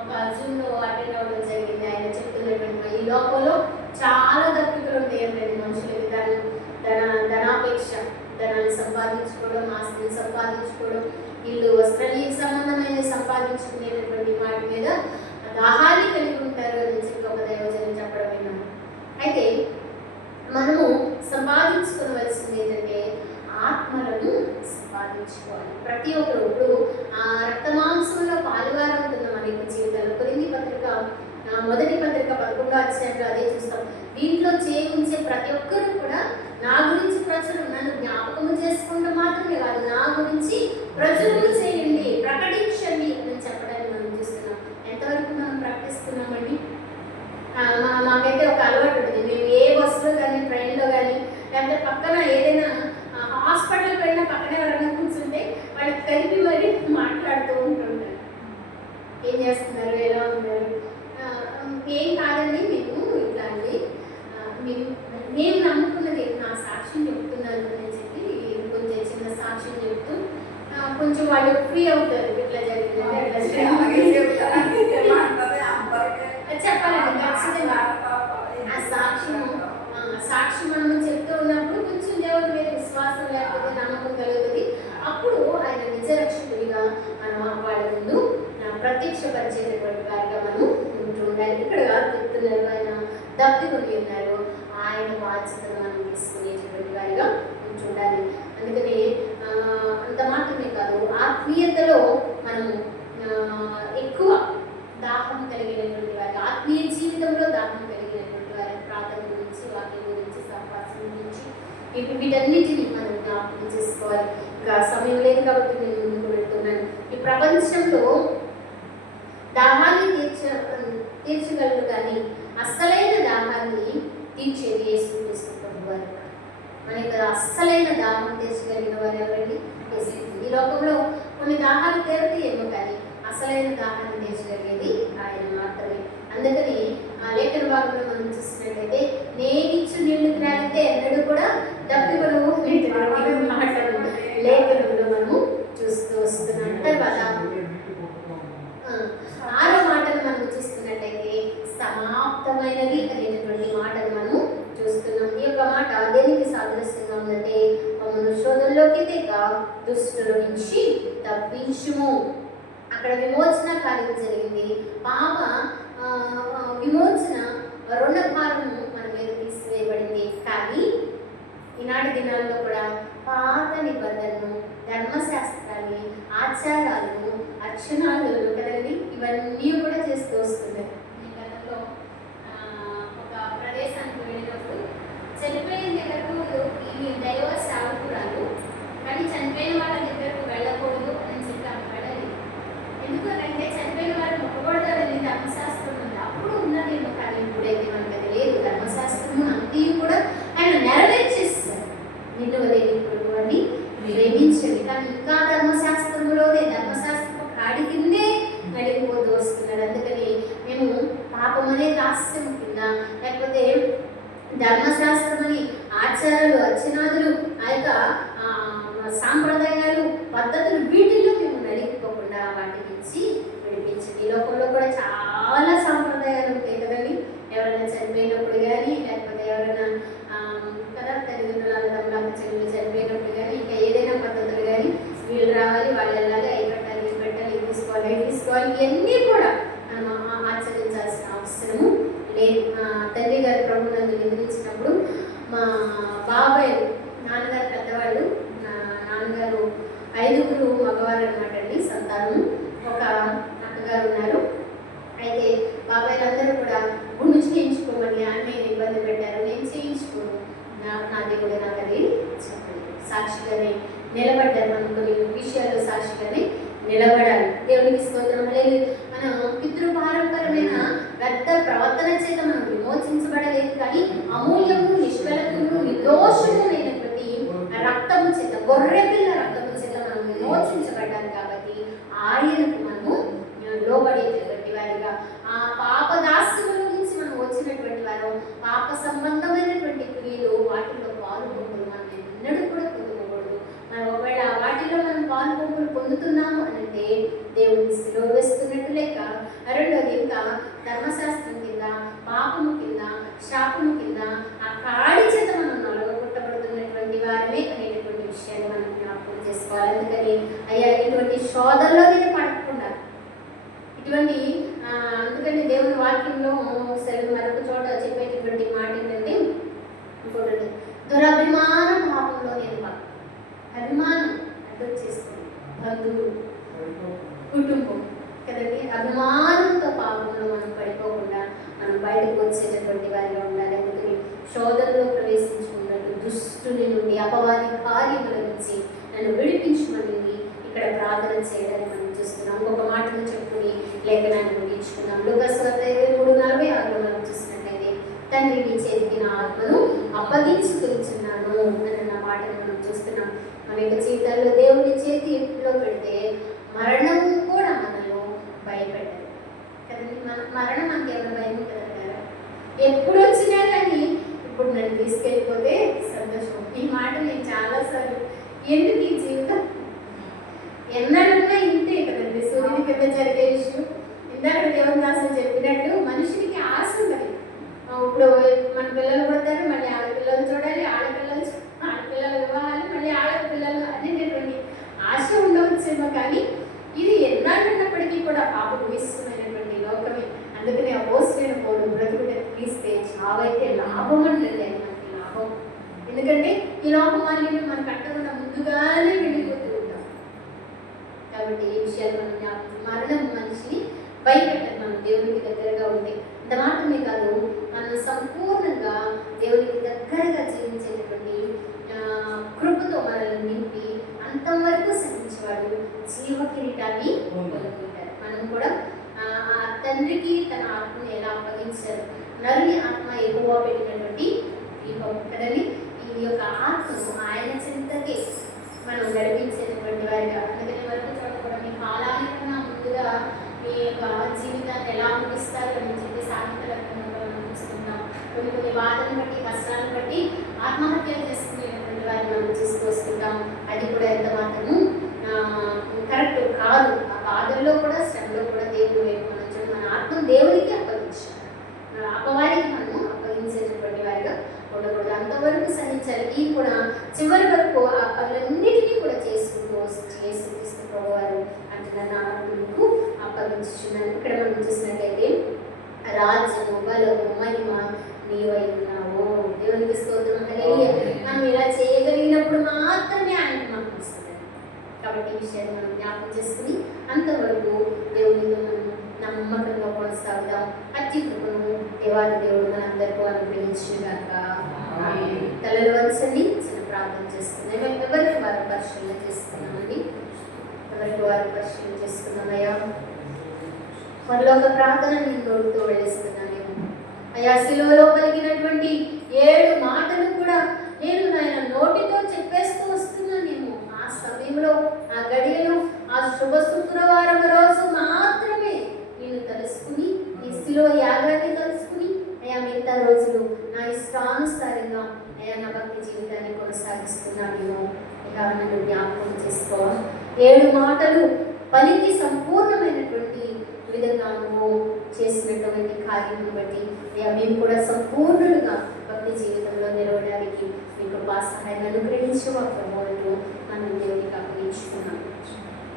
ఒక జూమ్లో అటెండ్ అవ్వడం జరిగింది. ఆయన చెప్తున్నటువంటి ఈ లోకంలో చాలా తప్పికలు ఉంటాయండి మనుషులకి. ధనాపేక్ష, ధనాన్ని సంపాదించుకోవడం, ఆస్తిని సంపాదించుకోవడం, ఇల్లు వస్త్రాన్ని సంబంధమైన సంపాదించుకునేటటువంటి వాటి మీద దాహాన్ని కలిగి ఉంటారు అని చెప్పి ఒక దైవజనం చెప్పడం విన్నాను. అయితే మనము సంపాదించుకోవలసింది ఏంటంటే ఆత్మలను సంపాదించుకోవాలి. ప్రతి ఒక్కరు ఇప్పుడు రక్తమాంసంలో పాలువారం అవుతున్న మన యొక్క జీవితాలు. కొరింథీ పత్రిక 11వ అధ్యాయంలో అదే చూస్తాం. దీంట్లో చేయించే ప్రతి ఒక్కరూ కూడా నా గురించి ప్రచురం, నన్ను జ్ఞాపకము చేసుకుంటూ మాత్రమే కాదు, నా గురించి ప్రచురణ చేయండి, ప్రకటించండి అని చెప్పడానికి మనం చూస్తున్నాం. ఎంతవరకు మనం ప్రకటిస్తున్నామండి? మాకైతే ఒక అలవాటు ఉంటుంది. మేము ఏ బస్సులో కానీ, ట్రైన్లో కానీ, లేకపోతే పక్కన ఏదైనా హాస్పిటల్కి వెళ్ళినా పక్కనే ఎవరైనా కూర్చుంటే వాళ్ళకి కలిపి మరీ మాట్లాడుతూ ఉంటుంటారు. ఏం చేస్తున్నారు, ఎలా ఉన్నారు? ఏం కాదండి, మేము ఇట్లా అండి, మేము నమ్ముకున్నది నా సాక్ష్యం చెప్తున్నాను అని చెప్పి కొంచెం చిన్న సాక్ష్యం చెప్తూ కొంచెం వాళ్ళు ఫ్రీ అవుతారు. ఇట్లా జరిగింది చెప్పాలండి ఖచ్చితంగా. ఆ సాక్షి మనము చెప్తూ ఉన్నప్పుడు కొంచెం దేవుడి మీద విశ్వాసం లేకపోతే నమ్మకం కలుగుతుంది. అప్పుడు ఆయన నిజ రక్షకుడిగా మనం వాళ్ళ ముందు ప్రత్యక్షపరిచేటటువంటి వారిగా మనం ఉంటూ ఉండాలి. ఇక్కడ చెప్తున్నారు, ఆయన దప్పికొని ఉన్నారు, ఆయన బాధ్యతను మనం తీసుకునేటటువంటి వారిగా ఉంటుండాలి. అందుకని అంత మాత్రమే కాదు, ఆత్మీయతలో మనము ఎక్కువ దాహం కలిగినటువంటి వారి, ఆత్మీయ జీవితంలో దాహం కలిగినటువంటి వారి, ప్రార్థన గురించి, వాక్యం గురించి, సంభాషణ గురించి, వీటన్నిటిని మనం జ్ఞాపకం చేసుకోవాలి. ఇంకా సమయం లేదు కాబట్టి నేను ముందుకు వెళ్తున్నాను. ఈ ప్రపంచంలో దాహాన్ని తీర్చగలరు కానీ అస్సలైన దాహాన్ని తీర్చేది యేసుక్రీస్తు ప్రభువారు. మన ఇక్కడ అస్సలైన దాహం తీర్చగలిగిన వారు ఎవరండి? యేసుక్రీస్తు. ఈ లోకంలో కొన్ని దాహాలు తీరుతాయేమో కానీ అసలైన దాహాన్ని తీర్చగలిగేది ఆయన మాత్రమే. అందుకని ఆ లేఖన భాగంలో మనం చూసినట్లయితే నేనిచ్చు నీళ్లు త్రాగితే ఎన్నడూ కూడా దప్పికొనవు మాటలు లేఖనంలో మనము చూస్తూ వస్తున్నాం. తర్వాత 6వ మాటను మనం చూస్తున్నట్లయితే సమాప్తమైనది అనేటటువంటి మాటను మనం చూస్తున్నాం. ఈ యొక్క మాట దేనికి సాదృశ్యంగా ఉందంటే మమ్మల్ని శోధనలోకి తెగ దుష్టుల నుంచి తప్పించుము. అక్కడ విమోచన కార్యం జరిగింది. పాప విమోచన రుణ భారము మన మీద తీసివేయబడింది. కానీ ఈనాటి దినాల్లో కూడా పాత నిబంధనను, ధర్మశాస్త్రాన్ని, ఆచారాలను, అర్చనాలను కదండి, ఇవన్నీ కూడా చేస్తూ వస్తున్నారు. ఈ గతంలో ఒక ప్రదేశానికి వెళ్ళినప్పుడు చనిపోయిన దగ్గరకు ఈ దైవ సేవకురాలు, కానీ చనిపోయిన వాళ్ళ దగ్గరకు వెళ్ళకూడదు అని చెప్పి వెళ్ళాలి. ఎందుకంటే చనిపోయిన వాళ్ళు మొక్కకూడదని ధర్మశాస్త్రం ఉంది. అప్పుడు ఉన్నదేమో, కానీ ఇప్పుడైతే మనకు అది లేదు. ధర్మశాస్త్రము అంతా కూడా ఆయన నెరవేర్చేస్తారు. నిన్ను వదిలి ఇప్పుడు అని ప్రేమించండి. కానీ ఇంకా ధర్మశాస్త్రంలోనే, ధర్మశాస్త్రం కాడి కిందే నడిగిపోతూ వస్తున్నారు. 5 మగవారు అనమాట అండి సంతానం. ఒక అక్కగారు ఉన్నారు. అయితే బాబాయ్లందరూ కూడా గుండు చేయించుకోమని ఆమె ఇబ్బంది పెట్టారు. నేను చేయించుకోను, నా దేవుడు నాకు అది చెప్పండి. సాక్షిగానే నిలబడ్డారు. మనం కొన్ని విషయాల్లో సాక్షిగానే నిలబడాలి. దేవునికి స్తోత్రం. మన పితృపారంపరమైన వ్యర్థ ప్రవర్తన చేత మనం విమోచించబడలేదు, కానీ అమూల్యము, నిష్కలకము, నిర్దోషములైనటువంటి రక్తము చేత, గొర్రె పిల్ల రక్తము చేత మనం విమోచించబడ్డాం. కాబట్టి ఆయనకు మనము లోబడేటటువంటి వారిగా, ఆ పాప దాస్యముల నుంచి మనం వచ్చినటువంటి వారు, పాప సంబంధమైనటువంటి క్రియలు వాటిలో పాల్గొంటూ మనం ఎన్నడూ కూడా పొందుకోకూడదు. మనం ఒకవేళ వాటిలో మనం పాల్గొంపులు పొందుతున్నాము అని అంటే దేవుడిని సిలువ వేస్తున్నట్టు లెక్క. రెండోది, ఇంకా ధర్మశాస్త్రం కింద, పాపము కింద, శాపము కింద ఆ కాడి చేత మనం నలగొట్టబడుతున్నటువంటి వారమే అనేటటువంటి విషయాన్ని మనం జ్ఞాపకం చేసుకోవాలి. అందుకని అయ్యా ఇటువంటి శోధనలో నేను పడకుండా ఇటువంటి అందుకని దేవుని వాక్యంలో మరొక చోట చెప్పేటటువంటి మాట ఏంటంటే, చూడండి, దురభిమాన పాపంలో నేను అభిమానం అర్థం చేసుకోండి, బంధువులు, కుటుంబం కదండి, అభిమానంతో పాపంలో మనం పడిపోకుండా మనం బయటకు వచ్చేటటువంటి వారిగా ఉండాలి. అందుకని శోధనలో ప్రవేశించుకున్నట్టు దుష్టుని నుండి, అపవాది కార్యముల నుంచి నన్ను విడిపించమని ఇక్కడ ప్రార్థన చేయడానికి మనం చూస్తున్నాం. ఒక మాటను చెప్పుకుని లేఖనాన్ని ముగించుకున్నాం. లూకాసు వార్త 23:46 మనం చూసినట్లయితే, తండ్రి నీ చేతికి నా ఆత్మను అప్పగించుతున్నాను అన్న మాటను మనం చూస్తున్నాం. మన యొక్క జీవితాల్లో దేవుని చేతిలో పెడితే మరణం కూడా మనలో భయపెట్టదు కదండి. మరణం మనకి ఏమైనా భయం ఉంటుందంటారా? ఎప్పుడు వచ్చినా కానీ ఇప్పుడు నన్ను తీసుకెళ్ళిపోతే సంతోషం. ఈ మాట నేను చాలాసార్లు, ఎందుకు ఈ జీవితం ఎన్నాళ్ళున్నా ఇంతే కదండి. సూర్యుని కింద జరిగే విషయం ఇందాక దేవుని దాసులు చెప్పినట్టు మనిషికి ఆశ ఉన్నది. ఇప్పుడు మన పిల్లలు పుడతారు, మళ్ళీ ఆడపిల్లలు చూడాలి, ఆడపిల్లల వివాహాలు, మళ్ళీ ఆడపిల్లలు అనేటటువంటి ఆశ ఉండవచ్చేమో, కానీ ఇది ఎన్నాళ్ళు ఉన్నప్పటికీ కూడా పాపకు విశ్వమైనటువంటి లోకమే. అందుకని అపోస్తలుడైన పౌలు బ్రతుకుట తీస్తే చావైతే లాభం అంటండి. అది మనకి లాభం. ఎందుకంటే ఈ లోకం అనేది మన కట్టకుండా ముందుగానే వెళ్ళిపోతూ ఉంటాం. కాబట్టి ఈ విషయాలు మనం మరణం మనిషిని భయపెట్టదు. మనం దేవునికి దగ్గరగా ఉంటే ఇంత మాత్రమే కాదు, మనం సంపూర్ణంగా దేవునికి దగ్గరగా జీవించేటటువంటి కృపతో మనల్ని నింపి అంతవరకు సహించేవాడు జీవ కిరీటాన్ని పొందుకుంటారు. మనం కూడా ఆ తండ్రికి తన ఆత్మను ఎలా అప్పగించారు. నరుని ఆత్మ ఎక్కువ పెట్టినటువంటి దీపం కదండి. ఈ యొక్క ఆత్మను ఆయన చింతకే మనం నడిపించేటటువంటి వారిగా. అందుకని వరకు చోట కూడా మీ కాలానికన్నా ముందుగా మీ యొక్క జీవితాన్ని ఎలా ముగిస్తారు అని చెప్పి సాహిత్యాలను మనం చూస్తున్నాం. కొన్ని బాధను బట్టి, కష్టాలను బట్టి ఆత్మహత్యలు చేసుకునేటటువంటి వారిని మనం చూస్తూ వస్తుంటాం. అది కూడా ఎంత మాత్రము కరెక్ట్ కాదు. ఆ బాధల్లో కూడా, శ్రమలో కూడా దేవుడు వైపు మనం చూడండి, మన ఆత్మ దేవునికి అప్పగించాలి. అపవారికి మనము అప్పగించేటటువంటి వారిగా ఉండకూడదు. అంతవరకు సహించాలి. ఈ కూడా చివరి వరకు ఆ పనులన్నిటినీ కూడా చేసుకుంటూ ప్రభువారు అంటే నా ఆత్మకు అప్పగించుచున్నాను. ఇక్కడ మనం చూసినట్లయితే రాజ్యము, బలము, మహిమ నీవై ఉన్నావు. దేవునికి స్తోత్రం. మనం ఇలా చేయగలిగినప్పుడు మాత్రమే ఆయనకు మాకు వస్తుంది. కాబట్టి ఈ విషయాన్ని మనం జ్ఞాపకం చేసుకుని అంతవరకు దేవునితో మనం నమ్మకంగా కొనసాగుదాం. అతి కృపను దేవాది దేవుడు మనందరికీ అనుగ్రహించుగాక. తలలు వంచండి, చిన్న ప్రార్థన చేస్తున్నాం. ఎవరికి వారు పరిశీలన చేసుకున్నామండి, ఎవరికి వారు పరిశీలన చేసుకున్నామయ్యా. వారిలో ఒక ప్రార్థన నేను తోడుతూ వెళ్ళిస్తున్నాను. అయ్యా, శిలువలో కలిగినటువంటి 7 మాటలు కూడా నేను నాయన నోటితో చెప్పేస్తూ వస్తున్నానేమో. ఆ సమయంలో, ఆ గడియలో, ఆ శుభ శుక్రవారం రోజు మాత్రమే నేను తలుసుకుని, ఈ శిలువ యాగాన్ని తలుసుకుని, అయ్యా మిగతా రోజులు నా ఇష్టానుసారంగా అయ్యా నా భక్తి జీవితాన్ని కొనసాగిస్తున్నాను. ఇక నన్ను జ్ఞాపకం చేసుకోవాలి. 7 మాటలు పలికి సంపూర్ణమైనటువంటి విధంగా నువ్వు చేసినటువంటి కార్యమును బట్టి అయ్యా మేము కూడా సంపూర్ణులుగా భక్తి జీవితంలో నిలవడానికి మీకు సహాయాన్ని అనుగ్రహించు. ప్రభువులు మనం దేవునికి అప్పగించుకున్నాం.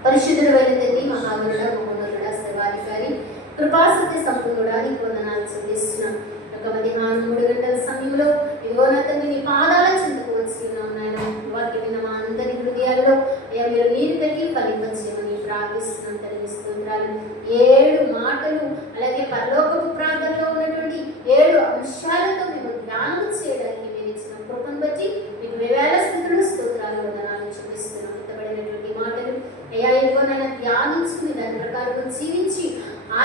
పరిశుద్ధుడైన తండ్రి, మహాగరుడ, మహోన్నతుడ, సర్వాధికారి, కృపాసత్య సంపూర్ణుడా, నీకు వందనాలు చెల్లిస్తున్నాం. ఒక మధ్యాహ్నం 3 గంటల సమయంలో ఇదిగో నా తండ్రి నీ పాదాల చెంతకు వచ్చి ఉన్నాం నాయన. వాక్యం విన్న మా అందరి హృదయాల్లో అయ్యా మీరు నీరు ప్రార్థిస్తున్నాం తండ్రి. స్తోత్రాలు. 7 మాటలు అలాగే పరలోకపు ప్రార్థనలో ఉన్నటువంటి 7 అంశాలతో మేము ధ్యానం చేయడానికి మీరు ఇచ్చిన కృపను బట్టి మీకు వేవేల స్థుతులు స్తోత్రాలు వందనాలు చూపిస్తున్నాం. ఇంతబడినటువంటి మాటలు అయ్యా ఇదిగో నన్ను ధ్యానించుకుని దాని ప్రకారం జీవించి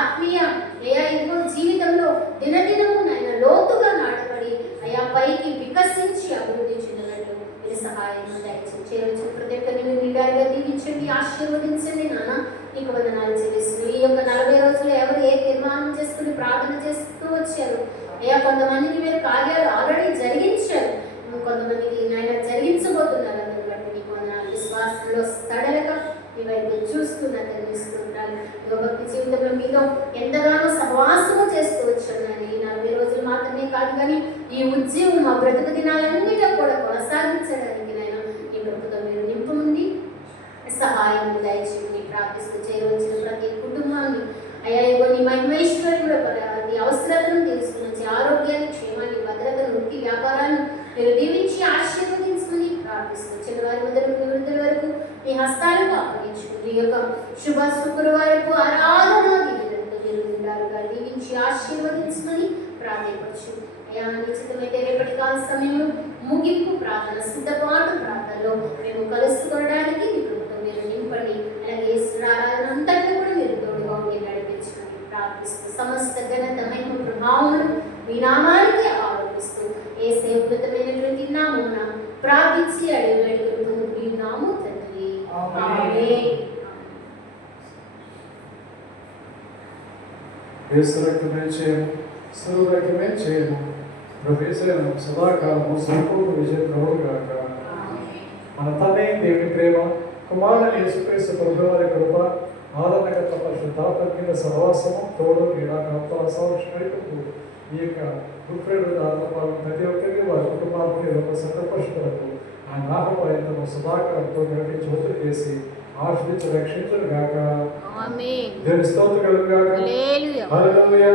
ఆత్మీయ అయ్యా ఇదిగో జీవితంలో దినదినము నాయన లోతుగా నాటబడి అయ్యా పైకి వికసించి అభివృద్ధి చెందినట్లు మీరు సహాయం దయచేసి చేరవచ్చిన ప్రతి ఒక్కరిని మీరు నిండారుగా దీవించండి, ఆశీర్వదించండి నాన్న. నీకు వందనాలు చెల్లిస్తున్నాను. ఈ యొక్క 40 రోజులు ఎవరు ఏ తీర్మానం చేసుకుని ప్రార్థన చేస్తూ వచ్చారు అయ్యా, కొంతమందికి మీరు కార్యాలు ఆల్రెడీ జరిగించారు, కొంతమందికి నాయన జరిగించబోతున్నారు. అందుని బట్టి నీకు వందనాలు. విశ్వాసంలో సడలక మీ వైపు చూస్తున్నా తెలుస్తుంటారు. భక్తి జీవితంలో మీతో ఎంతగానో సహవాసము చేస్తూ వచ్చాను. ఈ 40 రోజులు మాత్రమే కాదు కానీ ఈ ఉద్యమం మా బ్రతుకు దినాలన్నిటో కూడా కొనసాగించడానికి నైనా ఈ ప్రభుత్వం మీరు నింపుండి సహాయం దయచేయండి ప్రార్థిస్తూ చేరవచ్చిన ప్రతి కుటుంబాన్ని అయ్యా ఇవన్నీ మహిమేశ్వరుడు ప్రతి అవసరాలను తెలుసుకుని ఆరోగ్యాన్ని, క్షేమాన్ని, భద్రతను, వృత్తి వ్యాపారాలను మీరు దీవించి ఆశీర్వదించమని ప్రార్థిస్తూ చిన్నవారి మొదలు వృద్ధుల వరకు మీ హస్తాలకు అప్పగించుకుని ఈ యొక్క శుభ శుక్రవారపు ఆరాధన దీవెనలతో మీరు ఉండారుగా దీవించి ఆశీర్వదించమని ప్రార్థించవచ్చు. అయ్యా నిశ్చితమైతే రేపటి కాల సమయంలో ముగింపు ప్రార్థన, సిద్ధపాటు ప్రార్థనలో మేము కలుసుకోవడానికి మీ ప్రభుత్వం మీరు నింపండి. అలాగే ఆరాధన అంతటిని కూడా మీరు తోడుగా ఉండి నడిపించమని ప్రార్థిస్తూ సమస్త ఘనతమైన ప్రభావములు మీ నామానికి ఆరోపిస్తూ ఏ సేవృతమైనటువంటి నామమున ప్రార్థించి అడిగి మీ నాము తండ్రి. ఆమేన్. యేసు రక్తమే చేయము, సులువు రక్తమే చేయము, ప్రవేశము సదాకాలము సంపూర్ణ విజయ ప్రభువు గాక. మన తండ్రి దేవుని ప్రేమ, కుమారుని యేసుక్రీస్తు ప్రభువారి కృప, ఆదరణకర్త పరిశుద్ధాత్మ కింద సహవాసము తోడు సంరక్షణకు ఈ యొక్క గుప్రేడు ఆత్మపాలను ప్రతి ఒక్కరికి వారి కుటుంబాలకు ఒక సంతపరుషులకు ఆ నామపర్యంతము సదాకాలంతో నడిపించి వదిలి చేసి ఆశ్రయించి రక్షించరు గాక. దేవుని స్తోత్రం కలుగుగాక. హల్లెలూయా.